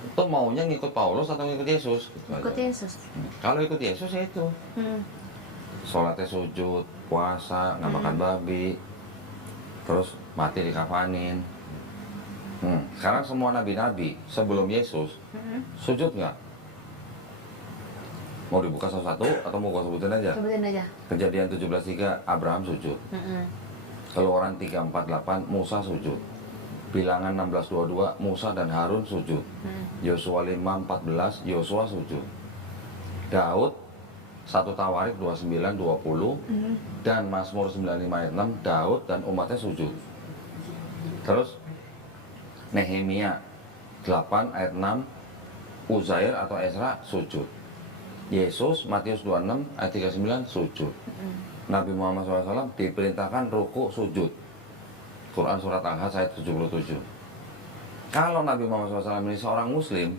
itu maunya ngikut Paulus atau ngikut Yesus? Gitu Ikut aja. Yesus. Kalau ikut Yesus ya itu sholatnya sujud, puasa, nggak makan babi, terus mati dikafanin. Sekarang semua nabi-nabi sebelum Yesus sujud nggak? Mau dibuka satu-satu atau mau gua sebutin aja? Sebutin aja. Kejadian 17:3 Abraham sujud. Keluaran 3:48 Musa sujud. Bilangan 16:22 Musa dan Harun sujud. Yosua 5:14 Yosua sujud. Daud 1 Tawarik 29:20 dan Mazmur 95:6 Daud dan umatnya sujud. Terus Nehemia 8 ayat 6 Uzair atau Ezra sujud. Yesus Matius 26 ayat 39 sujud. Nabi Muhammad SAW diperintahkan ruku sujud. Quran surat Al-Hajj ayat 77. Kalau Nabi Muhammad SAW ini seorang muslim,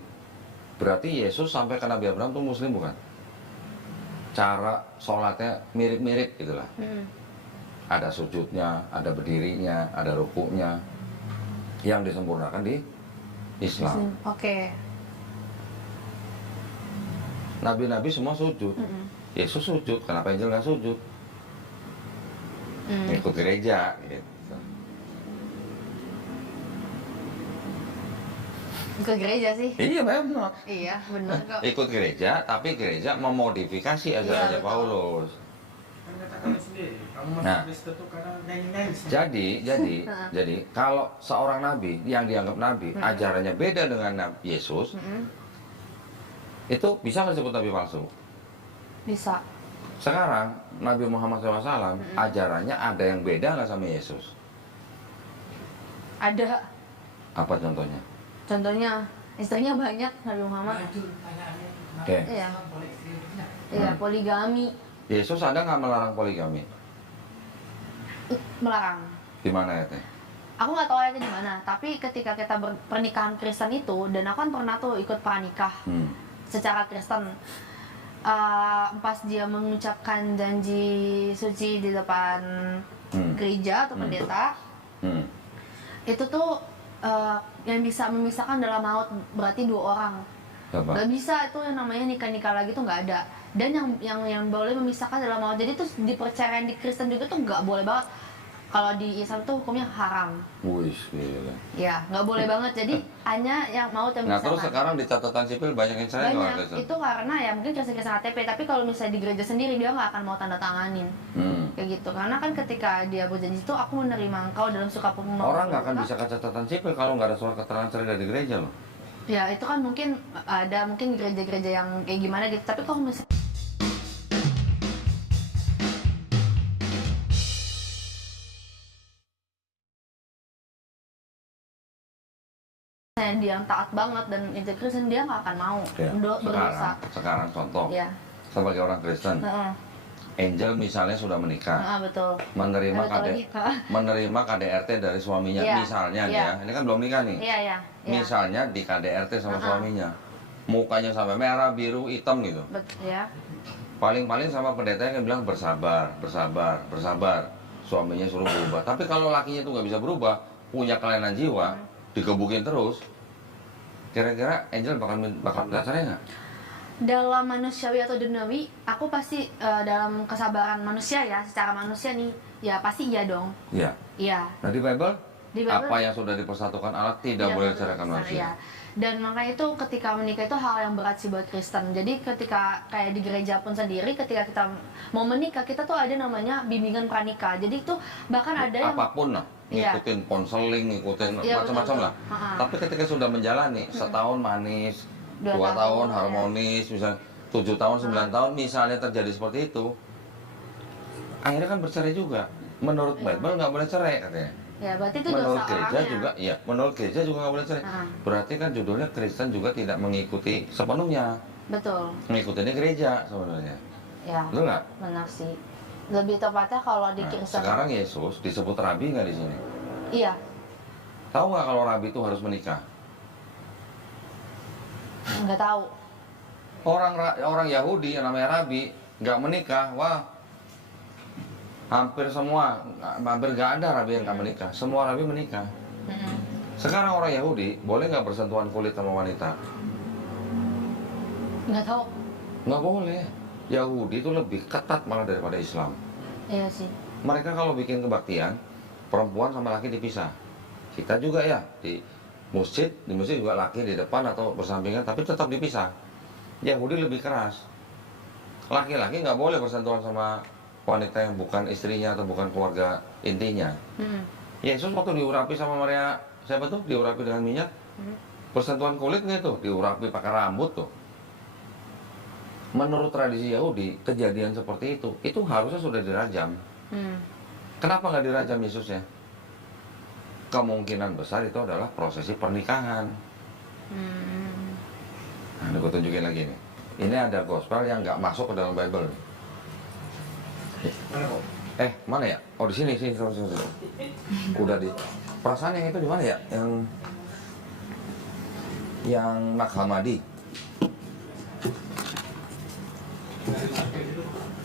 berarti Yesus sampai ke Nabi Abraham itu muslim bukan? Cara sholatnya mirip-mirip gitulah. Ada sujudnya, ada berdirinya, ada rukunya. Yang disempurnakan di Islam. Oke. Nabi-nabi semua sujud. Yesus sujud, kenapa angel nggak sujud? Ikut gereja gitu. Ke gereja sih. Iya memang. Iya, benar kok. Ikut gereja, tapi gereja memodifikasi ajarannya betul. Paulus. Kan kata kamu sendiri, kamu masuk Nah. Kristen tuh karena nyanyi-nyanyi. Jadi kalau seorang nabi yang dianggap nabi, ajarannya beda dengan Yesus, itu bisa nggak disebut nabi palsu? Bisa. Sekarang Nabi Muhammad SAW ajarannya ada yang beda nggak sama Yesus? Ada. Apa contohnya? Contohnya istrinya banyak Nabi Muhammad. Oke. Iya. Iya, poligami. Yesus ada nggak melarang poligami? Melarang. Di mana ya teh? Aku nggak tahu ayatnya di mana, tapi ketika kita pernikahan Kristen itu, dan aku kan pernah tuh ikut pranikah secara Kristen. Pas dia mengucapkan janji suci di depan gereja atau pendeta, itu tuh yang bisa memisahkan dalam maut berarti 2 orang. Siapa? Gak bisa itu yang namanya nikah lagi tuh nggak ada. Dan yang boleh memisahkan dalam maut, jadi tuh di perceraian di Kristen juga tuh nggak boleh banget. Kalau di Islam tuh hukumnya haram. Wih, gila. Ya, nggak boleh banget. Jadi hanya yang mau yang Nah, bisa terus kan. sekarang di catatan sipil banyak yang cerai nggak orang Banyak. Kristen? Itu karena ya mungkin Kristen-Kristen KTP, tapi kalau misalnya di gereja sendiri dia nggak akan mau tanda tanganin. Kayak gitu. Karena kan ketika dia berjanji itu aku menerima engkau dalam suka Orang nggak akan bisa ke catatan sipil kalau nggak ada surat keterangan cerai dari gereja loh. Ya, itu kan mungkin ada mungkin gereja-gereja yang kayak gimana gitu. Tapi kalau misalnya dia yang taat banget dan Kristen, dia nggak akan mau Ya. berdosa. Sekarang contoh, Ya. sebagai orang Kristen, Heeh. Angel misalnya sudah menikah, Heeh, betul. menerima Betul lagi. menerima KDRT dari suaminya, Iya. misalnya nih Iya. ya, ini kan belum nikah nih. Iya, iya. Iya. Misalnya di KDRT sama suaminya, mukanya sampai merah, biru, hitam gitu. Ya. Paling-paling sama pendeta yang bilang bersabar, bersabar, bersabar. Suaminya suruh berubah. Tapi kalau lakinya itu nggak bisa berubah, punya kelainan jiwa, dikebukin terus, kira-kira Angel bakal minta cerai nggak? Dalam manusiawi atau duniawi, aku pasti dalam kesabaran manusia ya, secara manusia nih, ya pasti iya dong. Iya. Iya. Nah di Bible, Di Bible, apa yang sudah dipersatukan Allah tidak iya, boleh betul, diceraikan betul, manusia. iya. Dan makanya itu ketika menikah itu hal yang berat sih buat Kristen. Jadi ketika kayak di gereja pun sendiri, ketika kita mau menikah, kita tuh ada namanya bimbingan pranikah. Jadi itu bahkan ada yang Apapun lah, Iya. ngikutin konseling, ngikutin Iya, macam-macam betul, lah. betul. Ha-ha. Tapi ketika sudah menjalani, setahun manis, 2 2 tahun tahun, ya. harmonis, misalnya 7 tahun, 9 tahun, misalnya terjadi seperti itu, akhirnya kan bercerai juga. Menurut Bible nggak boleh cerai katanya. ya berarti itu Menurut dosa gereja orangnya. juga, iya. Menurut gereja juga nggak boleh cerai. Ha-ha. Berarti kan judulnya Kristen juga tidak mengikuti sepenuhnya. Betul. Mengikutinya gereja sebenarnya. Ya. Betul nggak? Benar sih. Lebih tepatnya kalau di Nah, Kristen. sekarang Yesus disebut rabi nggak di sini? Iya. Tahu nggak kalau rabi itu harus menikah? Nggak tahu. Orang Yahudi yang namanya rabi nggak menikah, wah hampir nggak ada rabi yang nggak menikah. Semua rabi menikah. Mm-mm. Sekarang orang Yahudi boleh nggak bersentuhan kulit sama wanita? Nggak tahu. Nggak boleh. Yahudi itu lebih ketat malah daripada Islam. Iya sih. Mereka kalau bikin kebaktian, perempuan sama laki dipisah. Kita juga ya, di masjid juga laki di depan atau bersampingan, tapi tetap dipisah. Yahudi lebih keras. Laki-laki nggak boleh bersentuhan sama wanita yang bukan istrinya atau bukan keluarga intinya. Yesus waktu diurapi sama Maria, siapa tuh? Diurapi dengan minyak. Bersentuhan kulit nggak tuh? Diurapi pakai rambut tuh. Menurut tradisi Yahudi, kejadian seperti itu harusnya sudah dirajam. Kenapa nggak dirajam Yesusnya? Kemungkinan besar itu adalah prosesi pernikahan. Nah, ini gue tunjukin lagi nih. Ini ada gospel yang nggak masuk ke dalam Bible. Mana kok? Mana ya? Oh di sini. Udah di. Perasaan yang itu di mana ya? Yang Nag Hammadi.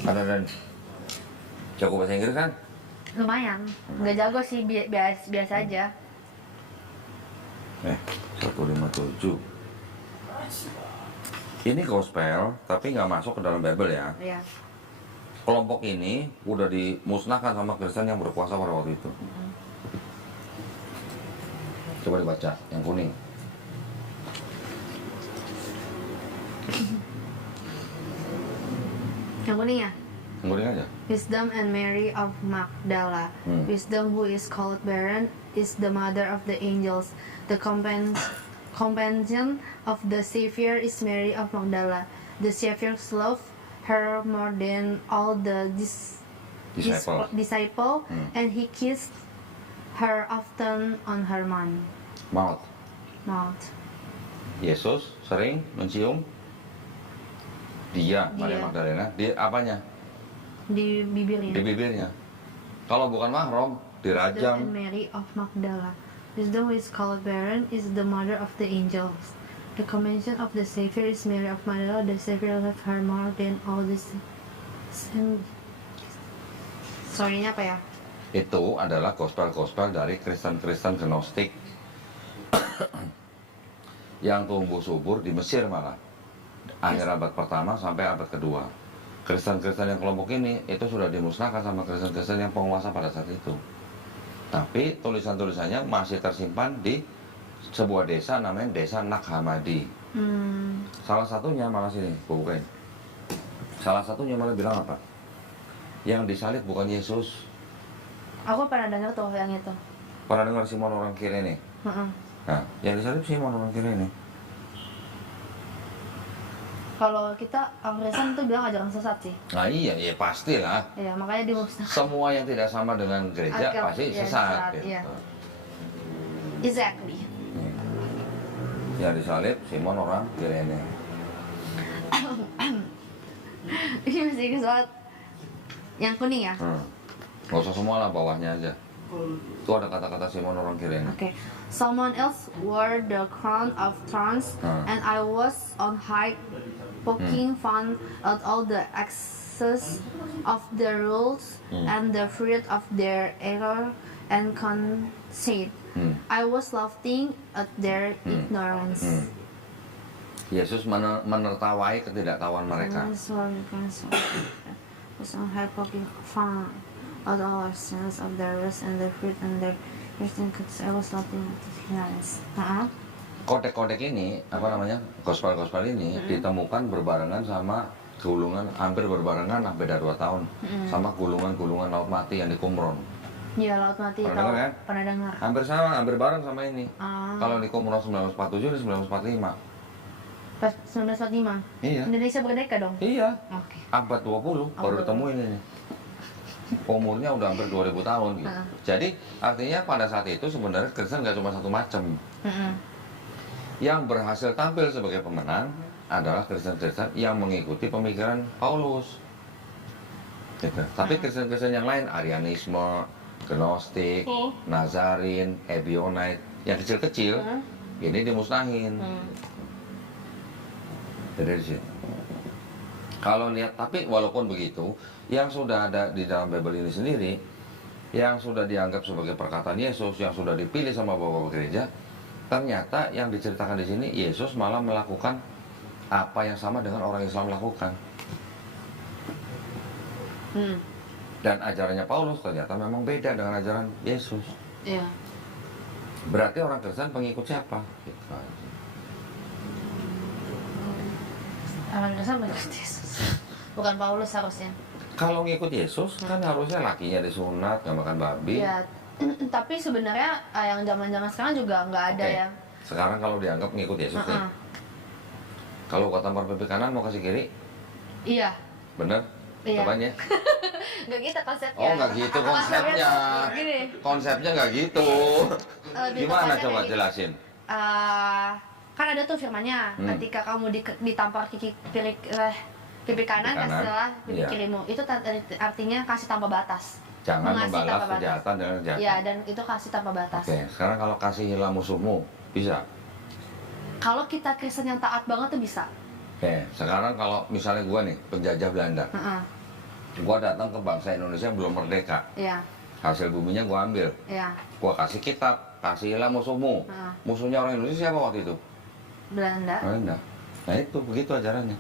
Ada. Jago bahasa Inggris kan? Lumayan. Nggak jago sih, biasa aja. 157. Ini gospel, tapi nggak masuk ke dalam Bible ya. Iya. Kelompok ini udah dimusnahkan sama Kristen yang berkuasa pada waktu itu. Coba dibaca, yang kuning. Yang kuning ya? Yang kuning aja. Wisdom and Mary of Magdala. Wisdom, who is called barren, is the mother of the angels. The companion of the Savior is Mary of Magdala. The Savior loved her more than all the disciple, and he kissed her often on her mouth. Yesus sering mencium dia, Maria Magdalena, di apanya? Di bibirnya. Di bibirnya. Kalau bukan mahram, Wisdom dirajam. and Mary of Magdala. Wisdom, who is called barren, is the mother of the angels. The convention of the Savior is Mary of Magdala. The Savior loved her more than all the Sorry-nya apa ya? Itu adalah gospel-gospel dari Kristen-Kristen Gnostik yang tumbuh subur di Mesir malah. Akhir abad pertama sampai abad kedua. Kristen-Kristen yang kelompok ini itu sudah dimusnahkan sama Kristen-Kristen yang penguasa pada saat itu. Tapi tulisan-tulisannya masih tersimpan di sebuah desa namanya Desa Naghamadi. Salah satunya malah sini, gua bukain. Salah satunya malah bilang apa? Yang disalib bukan Yesus. Aku pernah dengar tuh yang itu. Pernah dengar Simon orang Kirene? Heeh. Nah, yang disalib Simon orang Kirene. Kalau kita orang Kristen tuh bilang ajaran sesat sih. Nah iya, ya pastilah. Iya, makanya dimusnahkan. Semua yang tidak sama dengan gereja Agak- pasti ya, sesat. sesat, Gitu. iya. Exactly. Yang disalib Simon orang Kirene. Ini masih ingat banget. Yang kuning ya? Nggak usah semua lah, bawahnya aja. Itu ada kata-kata Simon orang Kirene. Okay. Someone else wore the crown of thorns, and I was on high, poking fun at all the excess of the rules and the fruit of their error and conceit. I was laughing at their ignorance. Yesus menertawai ketidaktahuan mereka. I was on high, poking fun at all the sins of their rules and the fruit and their Christian kids. I was laughing at their ignorance. Kodek-kodek ini, apa namanya, gospel-gospel ini ditemukan berbarengan sama gulungan, hampir berbarengan lah, beda 2 tahun, sama gulungan-gulungan Laut Mati yang di Qumran. Iya, Laut Mati. Pernah tahu. dengar ya? Pernah dengar. Hampir sama, hampir bareng sama ini. Ah. Kalau di Qumran 1947 ini 1945. Pas 1945. Iya. Indonesia merdeka dong. Iya. Oke. Abad 20 baru ditemuin ini. Umurnya udah hampir 2000 tahun gitu. Jadi artinya pada saat itu sebenarnya Kristen nggak cuma satu macam. Yang berhasil tampil sebagai pemenang adalah Kristen-Kristen yang mengikuti pemikiran Paulus. Gitu. Tapi Kristen-Kristen yang lain, Arianisme, Gnostik, Nazarin, Ebionite, yang kecil-kecil, ini dimusnahin. Jadi di situ. Kalau lihat, tapi walaupun begitu, yang sudah ada di dalam Bible ini sendiri, yang sudah dianggap sebagai perkataan Yesus, yang sudah dipilih sama bapak-bapak gereja, ternyata yang diceritakan di sini, Yesus malah melakukan apa yang sama dengan orang Islam lakukan. Dan ajarannya Paulus ternyata memang beda dengan ajaran Yesus. Iya. Berarti orang Kristen pengikut siapa? Gitu. Orang Kristen mengikut Yesus. Bukan Paulus harusnya. Kalau ngikut Yesus kan harusnya lakinya disunat, nggak makan babi. Iya. Tapi sebenarnya yang zaman-zaman sekarang juga nggak ada Oke. ya. Sekarang kalau dianggap ngikut Yesus nih, kalau kau tampar pipi kanan mau kasih kiri, Iya. bener? Iya. Apaan ya? Nggak gitu konsepnya. Oh nggak gitu konsepnya. Gini. Konsepnya nggak gitu. Lebih Gimana tepatnya coba kayak jelasin? kan ada tuh firmannya, ketika kamu ditampar pipi kanan, kasihlah pipi iya. kirimu. Itu artinya kasih tanpa batas. Jangan Mengasih membalas tanpa batas. kejahatan dengan kejahatan. Iya, dan itu kasih tanpa batas. Oke, sekarang kalau kasihilah musuhmu, bisa? Kalau kita Kristen yang taat banget tuh bisa. Oke, sekarang kalau misalnya gua nih, penjajah Belanda, gua datang ke bangsa Indonesia yang belum merdeka, Iya, hasil buminya gua ambil, iya. gua kasih kitab, kasihilah musuhmu. Musuhnya orang Indonesia siapa waktu itu? Belanda. Belanda. Nah itu, begitu ajarannya.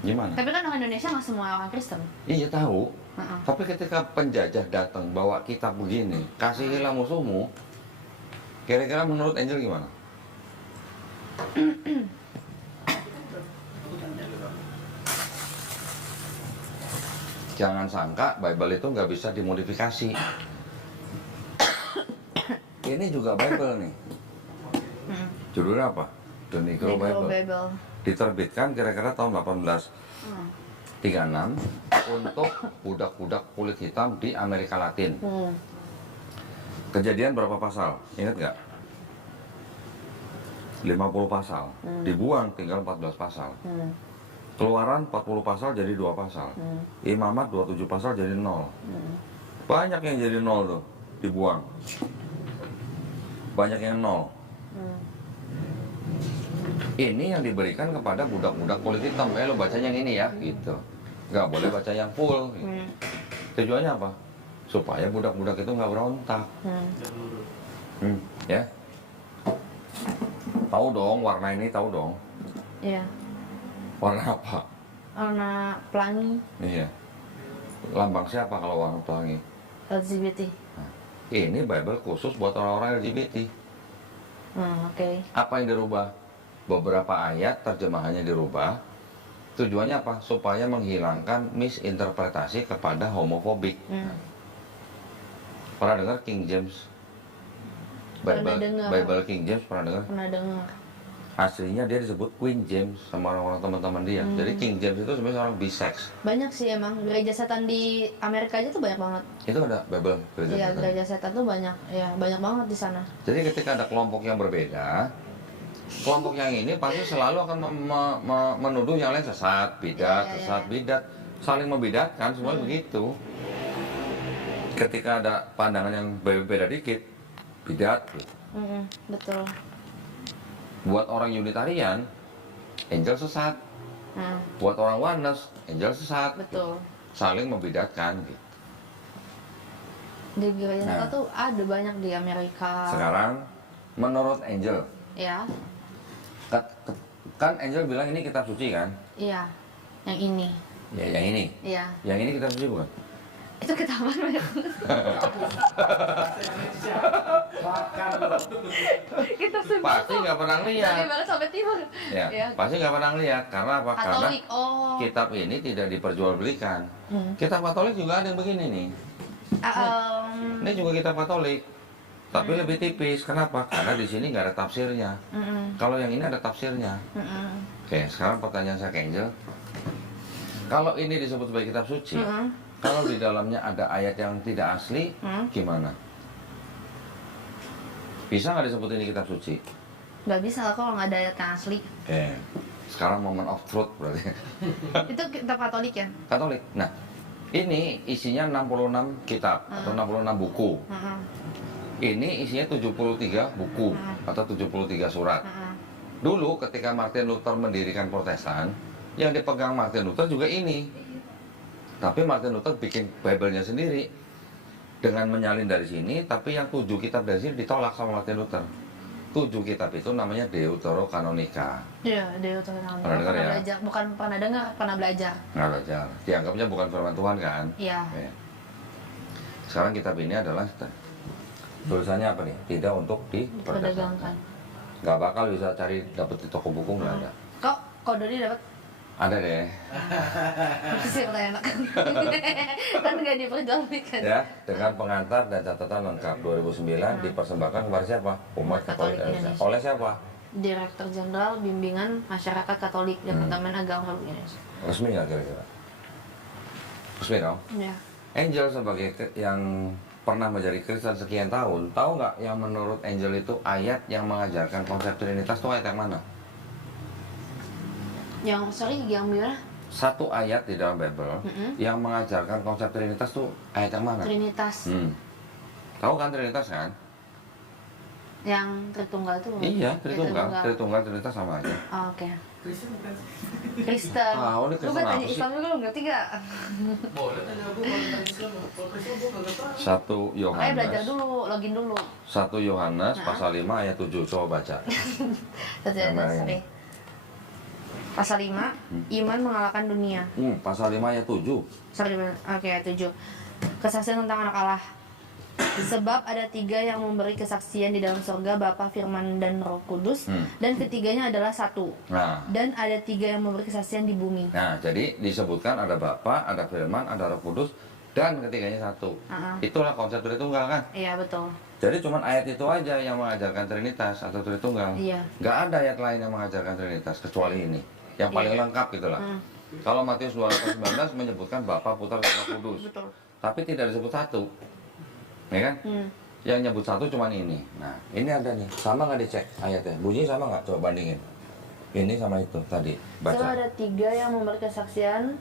Gimana? Tapi kan orang Indonesia nggak semua orang Kristen. Iya tahu. Tapi ketika penjajah datang bawa kitab begini, kasihilah musuhmu, kira-kira menurut Angel gimana? Jangan sangka Bible itu nggak bisa dimodifikasi. Ini juga Bible nih. Judulnya apa? The Negro Bible. Diterbitkan kira-kira tahun 1836 untuk budak-budak kulit hitam di Amerika Latin. Kejadian berapa pasal? Ingat nggak? 50 pasal. Dibuang tinggal 14 pasal. Keluaran 40 pasal jadi 2 pasal. Imamat 27 pasal jadi 0. Banyak yang jadi 0 tuh, dibuang. Banyak yang 0. Ini yang diberikan kepada budak-budak kulit hitam. Lo bacanya yang ini ya, gitu. Nggak boleh baca yang full. Gitu. Tujuannya apa? Supaya budak-budak itu nggak berontak. Ya. Tahu dong warna ini, tahu dong. Iya. Warna apa? Warna pelangi. Iya. Lambang siapa kalau warna pelangi? LGBT. ini Bible khusus buat orang-orang LGBT. Oke. Apa yang dirubah? Beberapa ayat terjemahannya dirubah. Tujuannya apa? Supaya menghilangkan misinterpretasi kepada homofobik. Pernah dengar King James? Pernah dengar. Bible King James pernah dengar? Pernah dengar. Aslinya dia disebut Queen James sama orang-orang teman-teman dia. Jadi King James itu sebenarnya orang bisex. Banyak sih emang gereja setan di Amerika aja tuh banyak banget. Itu ada Bible gereja Iya, setan. gereja setan tuh banyak, ya banyak banget di sana. Jadi ketika ada kelompok yang berbeda, kelompok yang ini pasti selalu akan menuduh yang lain sesat, bidat, Iya, sesat, bidat, saling membidatkan, semuanya begitu. Ketika ada pandangan yang beda dikit, bidat. Gitu. Betul. Buat orang Unitarian, angel sesat. Buat orang Oneness, angel sesat. Betul. Saling membidatkan. Gitu. Di gereja Nah. setan tuh ada banyak di Amerika. Sekarang, menurut angel, Ya, kan angel bilang ini kitab suci kan? iya. Yang ini. Ya, yang ini. Iya. Yang ini kitab suci bukan? Itu ketahuan banyak. Makan loh. Kita sebut. Pasti nggak pernah Dari lihat. barat sampai timur. Ya, pasti nggak pernah lihat. Karena apa? Katolik. Karena Oh. kitab ini tidak diperjualbelikan. Kitab Katolik juga ada yang begini nih. Ini juga kitab Katolik, tapi lebih tipis. Kenapa? Karena di sini nggak ada tafsirnya. Kalau yang ini ada tafsirnya. Oke, sekarang pertanyaan saya ke Angel. Kalau ini disebut sebagai kitab suci, kalau di dalamnya ada ayat yang tidak asli, gimana? Bisa nggak disebut ini kitab suci? Nggak bisa lah kalau nggak ada ayat yang asli. Oke, sekarang moment of truth berarti. Itu kitab Katolik ya? Katolik. Nah, ini isinya 66 kitab atau 66 buku. Ini isinya 73 buku atau 73 surat. Dulu ketika Martin Luther mendirikan Protestan, yang dipegang Martin Luther juga ini. Tapi Martin Luther bikin Bible-nya sendiri dengan menyalin dari sini, tapi yang 7 kitab dari sini ditolak sama Martin Luther. 7 kitab itu namanya Deuterokanonika. Iya, Deuterokanoni. Pernah dengar ya? Belajar, bukan pernah dengar, pernah belajar. Nggak belajar. Dianggapnya bukan firman Tuhan kan? Iya. Oke. Sekarang kitab ini adalah tulisannya apa nih? Tidak untuk diperdagangkan. Diperdagangkan. Nggak bakal bisa cari dapet di toko buku, nggak ada. Kok Dodi dapat? Ada deh. Sih pertanyaan kan nggak diperjualbelikan. Ya, dengan pengantar dan catatan lengkap 2009 dipersembahkan kepada siapa? Umat Katolik Indonesia. Indonesia. Oleh siapa? Direktur Jenderal Bimbingan Masyarakat Katolik Departemen Agama Republik Indonesia. Resmi nggak kira-kira? Resmi dong. Ya. Angel sebagai yang pernah menjadi Kristen sekian tahun, tahu nggak yang menurut Angel itu ayat yang mengajarkan konsep Trinitas itu ayat yang mana? Yang gimana? Satu ayat di dalam Bible yang mengajarkan konsep Trinitas itu ayat yang mana? Trinitas. Tahu kan Trinitas kan? Yang Tritunggal tuh. Iya, Tritunggal Trinitas sama aja. Oh, oke. Kristen bukan sih? Kristen. Ah, ini Lu Kristen gue apa tanya sih? Islam juga lu ngerti gak? Boleh tanya aku kalau tanya Islam. Kalau Kristen gue kagak tahu. 1 Makanya belajar Yohanes dulu, login dulu. 1 Yohanes pasal 5 ayat 7, coba baca. Satu Yang mana sorry. ini? Pasal 5, iman mengalahkan dunia. Pasal 5 ayat 7. Sorry, oke, 7. Kesaksian tentang anak Allah. Sebab ada 3 yang memberi kesaksian di dalam surga, Bapa, Firman, dan Roh Kudus, dan ketiganya adalah satu. Nah, Dan ada 3 yang memberi kesaksian di bumi. jadi disebutkan ada Bapa, ada Firman, ada Roh Kudus, dan ketiganya satu. Itulah konsep Tritunggal kan? Iya, betul. Jadi cuma ayat itu aja yang mengajarkan Trinitas atau Tritunggal. Iya. Nggak ada ayat lain yang mengajarkan Trinitas kecuali ini. Yang paling lengkap gitulah. Kalau Matius 2:19 menyebutkan Bapa, Putra, dan Roh Kudus. Betul. Tapi tidak disebut satu. Ya kan? Yang nyebut satu cuma ini. Nah, ini ada nih. Sama nggak dicek ayatnya? Bunyinya sama nggak? Coba bandingin. Ini sama itu tadi. Sebab Baca. ada 3 yang memberi kesaksian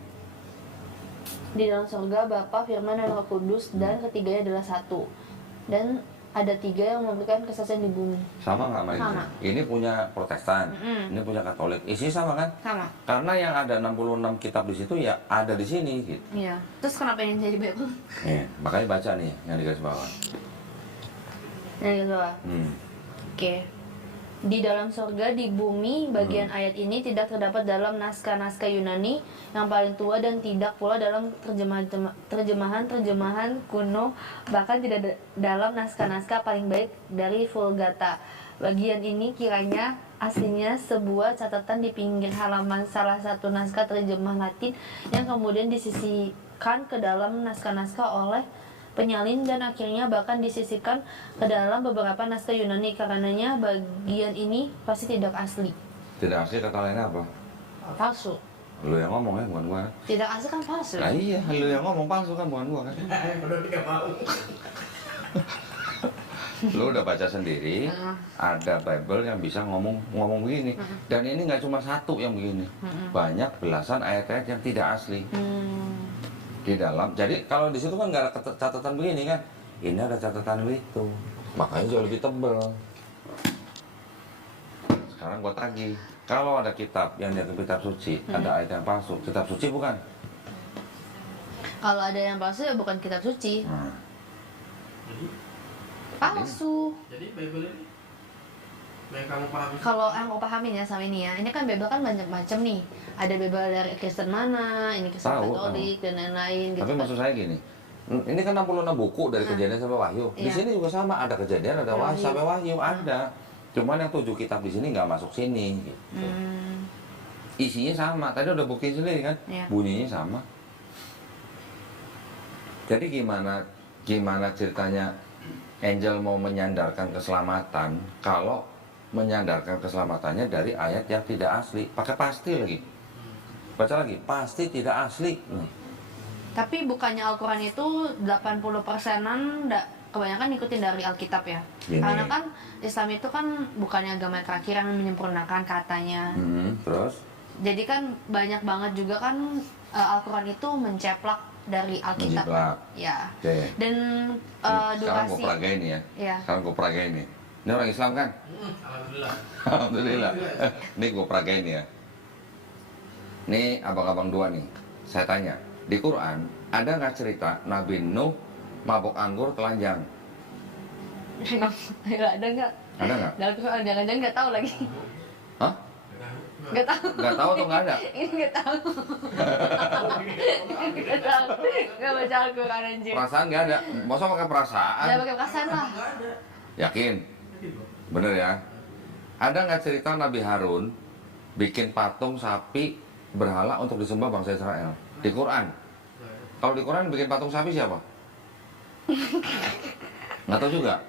di dalam surga, Bapa, Firman, dan Roh Kudus, dan ketiganya adalah satu. Dan ada 3 yang memberikan kesaksian di bumi. Sama nggak sama ini? Sama. Ini punya Protestan. Ini punya Katolik. Isinya sama kan? Sama. Karena yang ada 66 kitab di situ ya ada di sini gitu. Iya. Terus kenapa yang jadi Bible? Makanya baca nih yang di garis bawah. Yang di bawah. Hmm. Oke. Di dalam surga, di bumi, bagian ayat ini tidak terdapat dalam naskah-naskah Yunani yang paling tua dan tidak pula dalam terjemahan kuno, bahkan tidak dalam naskah-naskah paling baik dari Vulgata. Bagian ini kiranya aslinya sebuah catatan di pinggir halaman salah satu naskah terjemah Latin yang kemudian disisihkan ke dalam naskah-naskah oleh penyalin dan akhirnya bahkan disisihkan ke dalam beberapa naskah Yunani. Karenanya bagian ini pasti tidak asli. Tidak asli kata lainnya apa? Palsu. Lu yang ngomong ya, bukan gua. Tidak asli kan palsu. Nah iya, lu yang ngomong palsu kan, bukan gua kan. Kalau dia mau. Lu udah baca sendiri, ada Bible yang bisa ngomong begini. Dan ini nggak cuma satu yang begini. Banyak belasan ayat-ayat yang tidak asli. Di dalam, jadi kalau di situ kan nggak ada catatan begini kan, ini ada catatan itu, makanya jauh lebih tebel. Sekarang gua tagih, kalau ada kitab yang dianggap kitab suci, ada ayat yang palsu, kitab suci bukan? Kalau ada yang palsu ya bukan kitab suci. Jadi, Palsu. jadi Bible ini yang kamu pahami. Kalau yang aku pahamin ya sama ini ya, ini kan Bible kan banyak macam nih. Ada Bible dari Kristen mana, ini Kristen Tahu, Katolik dan lain-lain gitu. Tapi kan. maksud saya gini, ini kan 66 buku dari Kejadian sampai Wahyu. Di Iya. sini juga sama, ada Kejadian, ada Wahyu sampai Wahyu ada. Cuman yang 7 kitab di sini nggak masuk sini. Gitu. Isinya sama, tadi udah buktiin sendiri kan, Iya. bunyinya sama. Jadi gimana ceritanya Angel mau menyandarkan keselamatan kalau menyandarkan keselamatannya dari ayat yang tidak asli, pakai pasti lagi. Baca lagi, pasti tidak asli. Tapi bukannya Al-Quran itu 80%-an kebanyakan ngikutin dari Alkitab ya. Gini. Karena kan Islam itu kan bukannya agama terakhir yang menyempurnakan katanya. Terus? Jadi kan banyak banget juga kan Al-Quran itu menceplak dari Alkitab. Menjiplak. Ya. Oke. Dan Sekarang gue durasi. peragain nih ya. Iya. Sekarang gue peragain nih. Ini orang Islam kan? Alhamdulillah. Alhamdulillah. Ini gue peragain ya. Nih abang-abang dua nih. Saya tanya, di Quran ada nggak cerita Nabi Nuh mabok anggur telanjang? Nggak ada nggak? Ada nggak? Dalam Quran jangan-jangan nggak tahu lagi. Hah? Nggak tahu. Nggak tahu atau nggak ada? Ini nggak tahu. Nggak tahu. Nggak baca Al-Quran anjir. Perasaan nggak ada. Masa pakai perasaan? Ya pakai perasaan lah. Enggak ada. Yakin? Jadi, Bro. Bener ya? Ada nggak cerita Nabi Harun bikin patung sapi berhala untuk disembah bangsa Israel? Di Quran. Kalau di Quran bikin patung sapi siapa? Nggak tahu juga?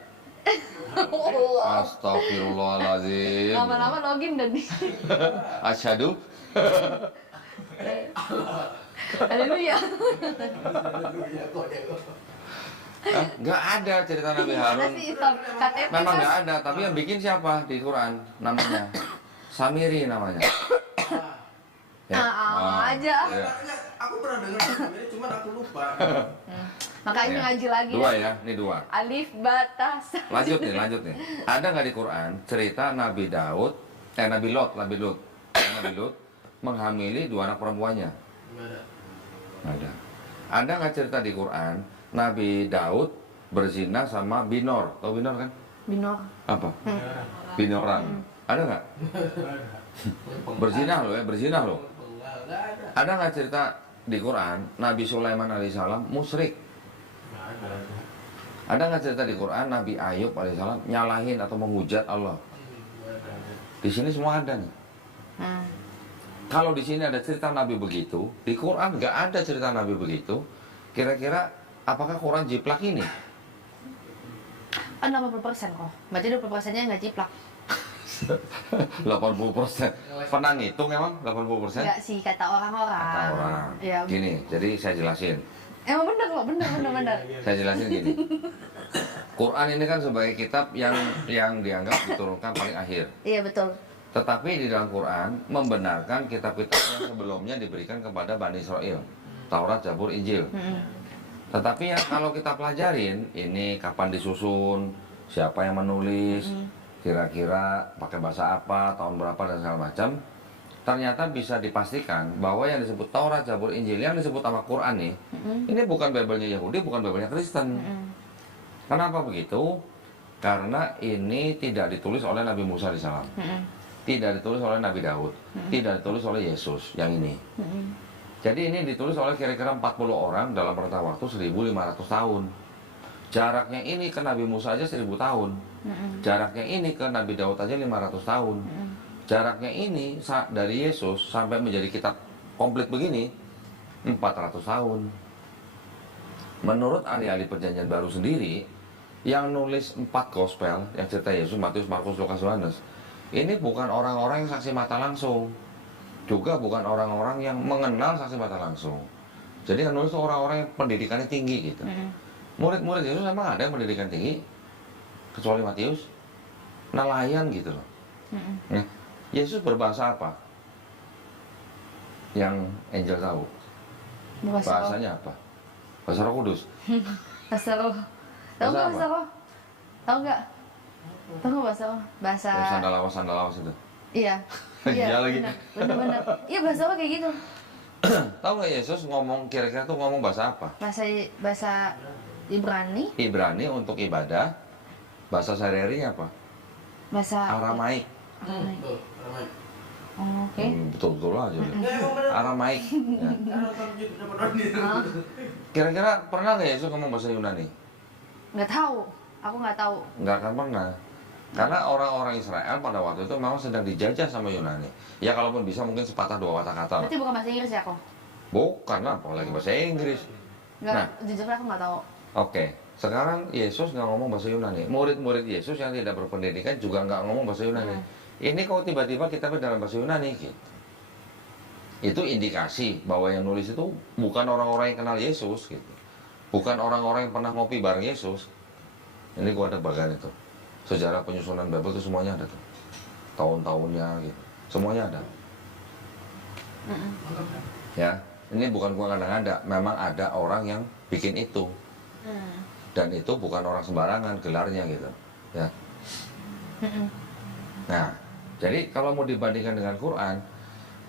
Astagfirullahaladzim. Lama-lama login dan di. Asyhadu. Haleluya. Hah? Nggak ada cerita Nabi Harun. Ada sih Islam KTP Memang kan. nggak ada, tapi yang bikin siapa di Quran? Namanya Samiri namanya. Aja. Ya. Aku pernah dengar sebenarnya, cuman aku lupa. Makanya Ya. ngaji lagi. Dua ya, ini dua. Alif batas. Lanjut nih. Ada nggak di Quran cerita Nabi Nabi Lot menghamili 2 anak perempuannya? Enggak ada. Nggak ada. Ada nggak cerita di Quran Nabi Daud berzina sama Binor? Tahu Binor kan? Binor. Apa? Binoran. Ada nggak? Berzina loh ya, berzina loh. Enggak ada. Ada nggak cerita di Quran Nabi Sulaiman alaihissalam musyrik? Enggak ada. Ada nggak cerita di Quran Nabi Ayub alaihissalam nyalahin atau menghujat Allah? Enggak ada. Di sini semua ada nih. Kalau di sini ada cerita Nabi begitu, di Quran nggak ada cerita Nabi begitu. Kira-kira apakah Quran jiplak ini? Kan 80% kok. Berarti 20%-nya nggak ciplak. 80%. Pernah ngitung emang 80%? Nggak sih kata orang-orang. Kata orang. Ya. Gini, jadi saya jelasin. Emang bener kok, bener. Saya jelasin gini. Quran ini kan sebagai kitab yang dianggap diturunkan paling akhir. Iya betul. Tetapi di dalam Quran membenarkan kitab-kitab yang sebelumnya diberikan kepada Bani Israel. Taurat, Zabur, Injil. Tetapi ya kalau kita pelajarin, ini kapan disusun, siapa yang menulis, kira-kira pakai bahasa apa, tahun berapa dan segala macam. Ternyata bisa dipastikan bahwa yang disebut Taurat, Zabur, Injil, yang disebut sama Quran nih, ini bukan Bible-nya Yahudi, bukan Bible-nya Kristen. Kenapa begitu? Karena ini tidak ditulis oleh Nabi Musa alaihissalam, tidak ditulis oleh Nabi Daud, tidak ditulis oleh Yesus yang ini. Jadi ini ditulis oleh kira-kira 40 orang dalam rentang waktu 1500 tahun. Jaraknya ini ke Nabi Musa aja 1000 tahun. Jaraknya ini ke Nabi Daud aja 500 tahun. Jaraknya ini dari Yesus sampai menjadi kitab komplit begini 400 tahun. Menurut ahli-ahli perjanjian baru sendiri, yang nulis 4 gospel, yang cerita Yesus, Matius, Markus, Lukas, Yohanes, ini bukan orang-orang yang saksi mata langsung, juga bukan orang-orang yang mengenal saksi mata langsung. Jadi yang nulis itu orang-orang yang pendidikannya tinggi gitu. Murid-murid Yesus emang ada yang pendidikan tinggi, kecuali Matius, nelayan gitu loh. Nah, Yesus berbahasa apa? Yang Angel tahu. Bahasanya apa? Bahasa Roh Kudus. Bahasa Roh. Tahu nggak bahasa Roh? Tahu nggak? Tahu nggak bahasa Roh? Bahasa. Sandalawas itu. Iya. Iya lagi. Benar-benar. Iya bahasa Roh kayak gitu. Tahu nggak Yesus ngomong kira-kira tuh ngomong bahasa apa? Bahasa Ibrani. Ibrani untuk ibadah. Bahasa sehari-harinya apa? Bahasa Aramaik. Aramaik. Tuh, ramai. Oh, oke. Betul-betul aja. Ya, emang bener. Aramaik. Ya. Nonton YouTube dapat gitu. Kira-kira pernah nggak Yesus ngomong bahasa Yunani? Nggak tahu. Aku nggak tahu. Nggak akan pernah. Karena orang-orang Israel pada waktu itu memang sedang dijajah sama Yunani. Ya kalaupun bisa mungkin sepatah dua patah kata. Berarti bukan bahasa Inggris ya kok? Bukan lah, apalagi bahasa Inggris. Nggak, Nah. jujur aku nggak tahu. Oke, sekarang Yesus nggak ngomong bahasa Yunani. Murid-murid Yesus yang tidak berpendidikan juga nggak ngomong bahasa Yunani. Ini kok tiba-tiba kita dalam bahasa Yunani gitu. Itu indikasi bahwa yang nulis itu bukan orang-orang yang kenal Yesus gitu. Bukan orang-orang yang pernah ngopi bareng Yesus. Ini gua ada bagian itu. Sejarah penyusunan Bible itu semuanya ada tuh. Tahun-tahunnya gitu. Semuanya ada. Ya, ini bukan gua ngada-ngada, memang ada orang yang bikin itu. Dan itu bukan orang sembarangan gelarnya gitu. Ya. Nah, jadi kalau mau dibandingkan dengan Quran,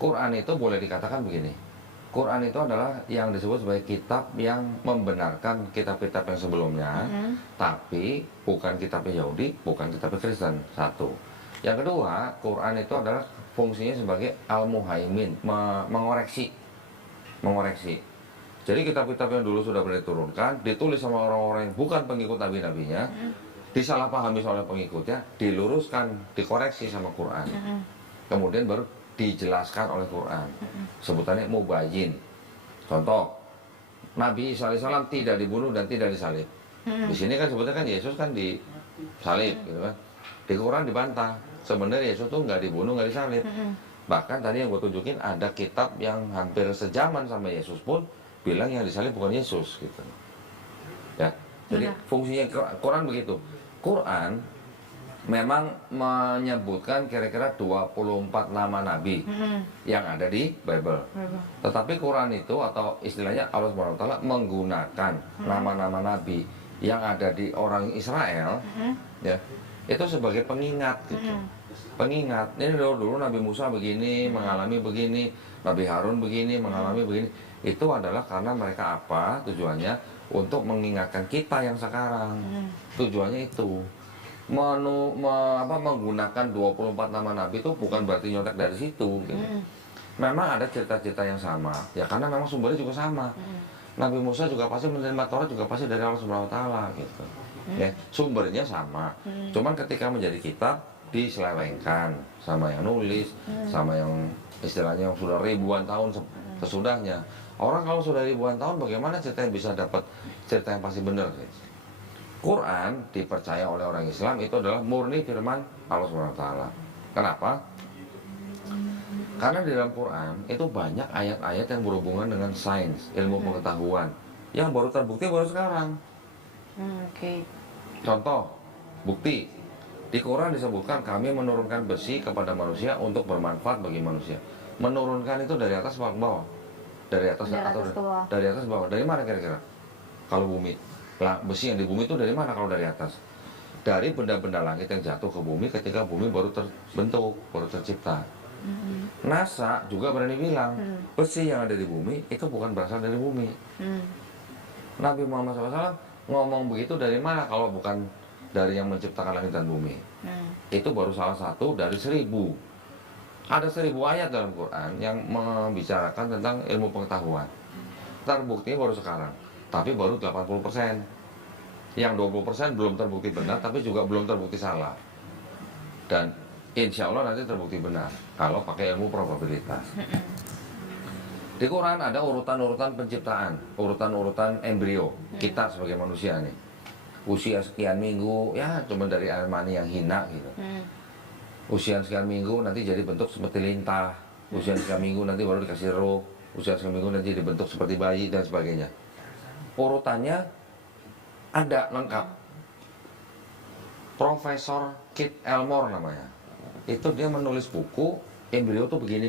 Quran itu boleh dikatakan begini. Quran itu adalah yang disebut sebagai kitab yang membenarkan kitab-kitab yang sebelumnya, tapi bukan kitabnya Yahudi, bukan kitabnya Kristen. Satu. Yang kedua, Quran itu adalah fungsinya sebagai al-muhaimin, mengoreksi. Jadi kitab-kitab yang dulu sudah pernah diturunkan, ditulis sama orang-orang yang bukan pengikut nabi-nabinya, disalahpahami oleh pengikutnya, diluruskan, dikoreksi sama Quran. Kemudian baru dijelaskan oleh Quran. Sebutannya mubayyin. Contoh, Nabi Isa alaihissalam tidak dibunuh dan tidak disalib. Di sini kan sebetulnya kan Yesus kan disalib, gitu kan. Di Quran dibantah. Sebenarnya Yesus tuh nggak dibunuh, nggak disalib. Bahkan tadi yang gue tunjukin ada kitab yang hampir sejaman sama Yesus pun bilang yang disalib bukan Yesus, gitu. Ya, jadi fungsinya Quran begitu. Quran memang menyebutkan kira-kira 24 nama nabi yang ada di Bible. Tetapi Quran itu atau istilahnya Allah SWT menggunakan nama-nama nabi yang ada di orang Israel, ya, itu sebagai pengingat gitu. Pengingat. Ini dulu Nabi Musa begini, mengalami begini, Nabi Harun begini, mengalami begini. Itu adalah karena mereka apa? Tujuannya untuk mengingatkan kita yang sekarang. Tujuannya itu. Menggunakan 24 nama nabi itu bukan berarti nyontek dari situ gitu. Memang ada cerita-cerita yang sama ya, karena memang sumbernya juga sama. Nabi Musa juga pasti menerima Taurat juga pasti dari Allah Subhanahu wa taala gitu. Ya, sumbernya sama. Cuman ketika menjadi kitab diselewengkan sama yang nulis, sama yang istilahnya yang sudah ribuan tahun sesudahnya. Orang kalau sudah ribuan tahun bagaimana cerita yang bisa dapat cerita yang pasti benar gitu. Quran dipercaya oleh orang Islam itu adalah murni firman Allah SWT. Kenapa? Karena di dalam Quran itu banyak ayat-ayat yang berhubungan dengan sains, ilmu pengetahuan yang baru terbukti baru sekarang. Contoh, bukti di Quran disebutkan kami menurunkan besi kepada manusia untuk bermanfaat bagi manusia. Menurunkan itu dari atas ke bawah, dari atas atau dari atas ke bawah. Dari mana kira-kira? Kalau bumi. Besi yang di bumi itu dari mana kalau dari atas? Dari benda-benda langit yang jatuh ke bumi ketika bumi baru terbentuk, baru tercipta. NASA juga berani bilang besi yang ada di bumi itu bukan berasal dari bumi. Nabi Muhammad SAW ngomong begitu dari mana kalau bukan dari yang menciptakan langit dan bumi. Itu baru salah satu dari 1000. Ada 1000 ayat dalam Quran yang membicarakan tentang ilmu pengetahuan. Terbuktinya baru sekarang, tapi baru 80%. Yang 20% belum terbukti benar, tapi juga belum terbukti salah. Dan insya Allah nanti terbukti benar kalau pakai ilmu probabilitas. Di Quran ada urutan-urutan penciptaan, urutan-urutan embrio kita sebagai manusia nih. Usia sekian minggu, ya cuma dari air mani yang hina gitu. Usia sekian minggu nanti jadi bentuk seperti lintah. Usia sekian minggu nanti baru dikasih roh. Usia sekian minggu nanti dibentuk seperti bayi dan sebagainya. Urutannya ada lengkap. Profesor Kit Elmore namanya. Itu dia menulis buku embrio tuh begini.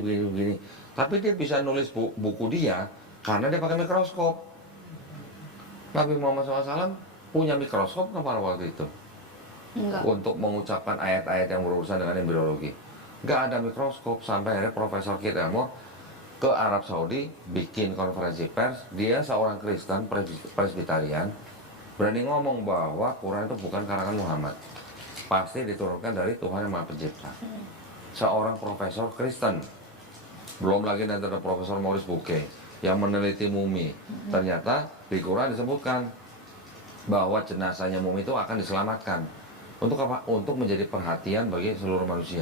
Tapi dia bisa nulis buku dia karena dia pakai mikroskop. Nabi Muhammad SAW punya mikroskop nggak pada waktu itu? Enggak. Untuk mengucapkan ayat-ayat yang berurusan dengan embriologi. Nggak ada mikroskop sampai akhirnya Profesor Kit Elmore ke Arab Saudi bikin konferensi pers. Dia seorang Kristen Presbyterian berani ngomong bahwa Quran itu bukan karangan Muhammad, pasti diturunkan dari Tuhan yang Maha Pencipta. Seorang profesor Kristen, belum lagi nanti ada Profesor Maurice Bucaille yang meneliti mumi. Ternyata di Quran disebutkan bahwa jenazahnya mumi itu akan diselamatkan. Untuk apa? Untuk menjadi perhatian bagi seluruh manusia.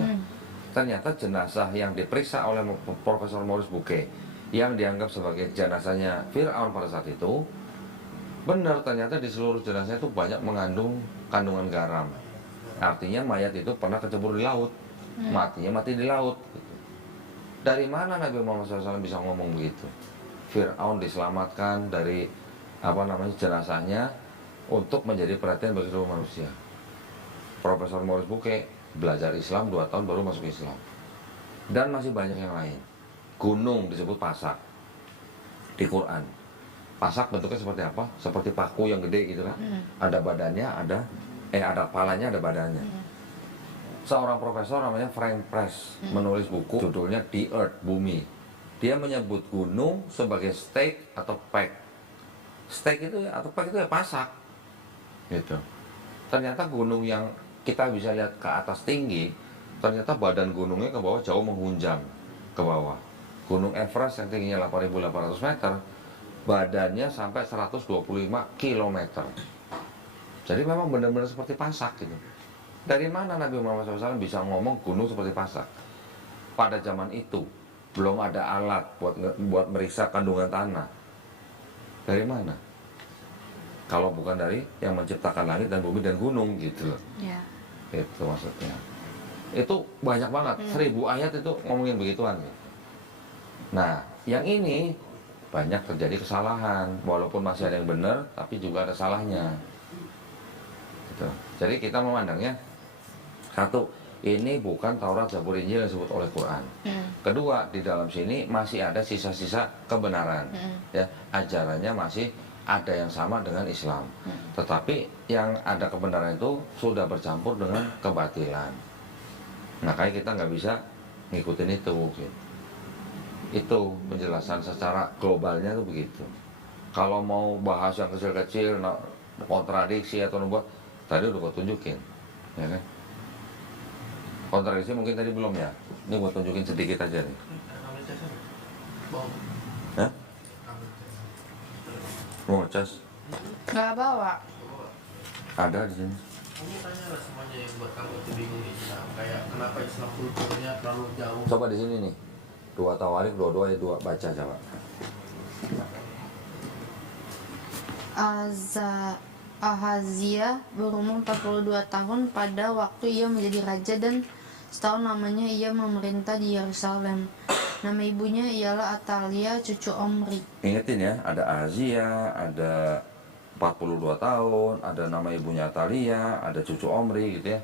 Ternyata jenazah yang diperiksa oleh Profesor Maurice Bucaille yang dianggap sebagai jenazahnya Fir'aun pada saat itu, benar, ternyata di seluruh jenazah itu banyak mengandung kandungan garam. Artinya mayat itu pernah kecebur di laut, matinya mati di laut. Gitu. Dari mana Nabi Muhammad SAW bisa ngomong begitu? Fir'aun diselamatkan dari jenazahnya untuk menjadi perhatian bagi seluruh manusia. Profesor Maurice Bucaille belajar Islam 2 tahun baru masuk Islam. Dan masih banyak yang lain. Gunung disebut pasak di Quran. Pasak bentuknya seperti apa? Seperti paku yang gede gitu kan. Ada badannya, ada kepalanya, ada badannya. Seorang profesor namanya Frank Press menulis buku judulnya The Earth, Bumi. Dia menyebut gunung sebagai steak atau peck. Steak itu atau peck itu ya pasak. Gitu. Ternyata gunung yang kita bisa lihat ke atas tinggi, ternyata badan gunungnya ke bawah jauh menghunjam ke bawah. Gunung Everest yang tingginya 8.800 meter, badannya sampai 125 km. Jadi memang benar-benar seperti pasak gitu. Dari mana Nabi Muhammad SAW bisa ngomong gunung seperti pasak? Pada zaman itu belum ada alat buat meriksa kandungan tanah. Dari mana? Kalau bukan dari yang menciptakan langit dan bumi dan gunung gitu loh. Ya. Itu maksudnya. Itu banyak banget. 1000 ayat itu ngomongin begituan gitu. Nah, yang ini banyak terjadi kesalahan, walaupun masih ada yang benar, tapi juga ada salahnya. Gitu. Jadi kita memandangnya, satu, ini bukan Taurat, Zabur, Injil yang disebut oleh Quran. Kedua, di dalam sini masih ada sisa-sisa kebenaran. Ya, ajarannya masih ada yang sama dengan Islam. Tetapi yang ada kebenaran itu sudah bercampur dengan kebatilan. Makanya kita nggak bisa ngikutin itu. Gitu. Itu penjelasan secara globalnya tuh begitu. Kalau mau bahas yang kecil-kecil, kontradiksi atau membuat, tadi udah gue tunjukin, ya kan? Kontradiksi mungkin tadi belum ya. Ini gue tunjukin sedikit aja nih. Hah? Mau cas? Nggak bawa. Ada di sini. Kamu tanya lah semuanya yang buat kamu itu bingung Islam. Kayak kenapa Islam kulturnya terlalu jauh. Coba di sini nih. 2 Tawarik 22 ayat 2 baca coba. Ahazia berumur 42 tahun pada waktu ia menjadi raja dan setahun lamanya ia memerintah di Yerusalem. Nama ibunya ialah Atalia, cucu Omri. Ingetin ya, ada Ahazia, ada 42 tahun, ada nama ibunya Atalia, ada cucu Omri gitu ya.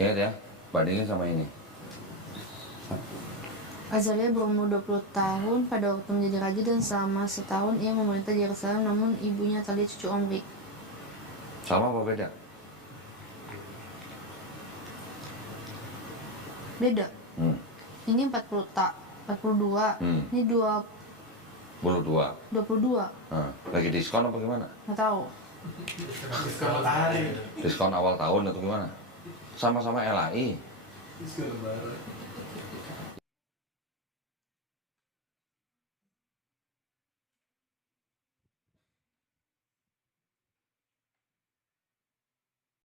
Ingat ya, bandingin sama ini. Azaria berumur 20 tahun pada waktu menjadi raja dan selama setahun ia memerintah di Yerusalem, namun ibunya Atalia, cucu Omri. Sama apa beda? Beda. Ini 42. Ini 22. 22. Lagi diskon apa gimana? Nggak tahu. Diskon matahari. Diskon awal tahun atau gimana? Sama-sama LAI. Diskon lebaran.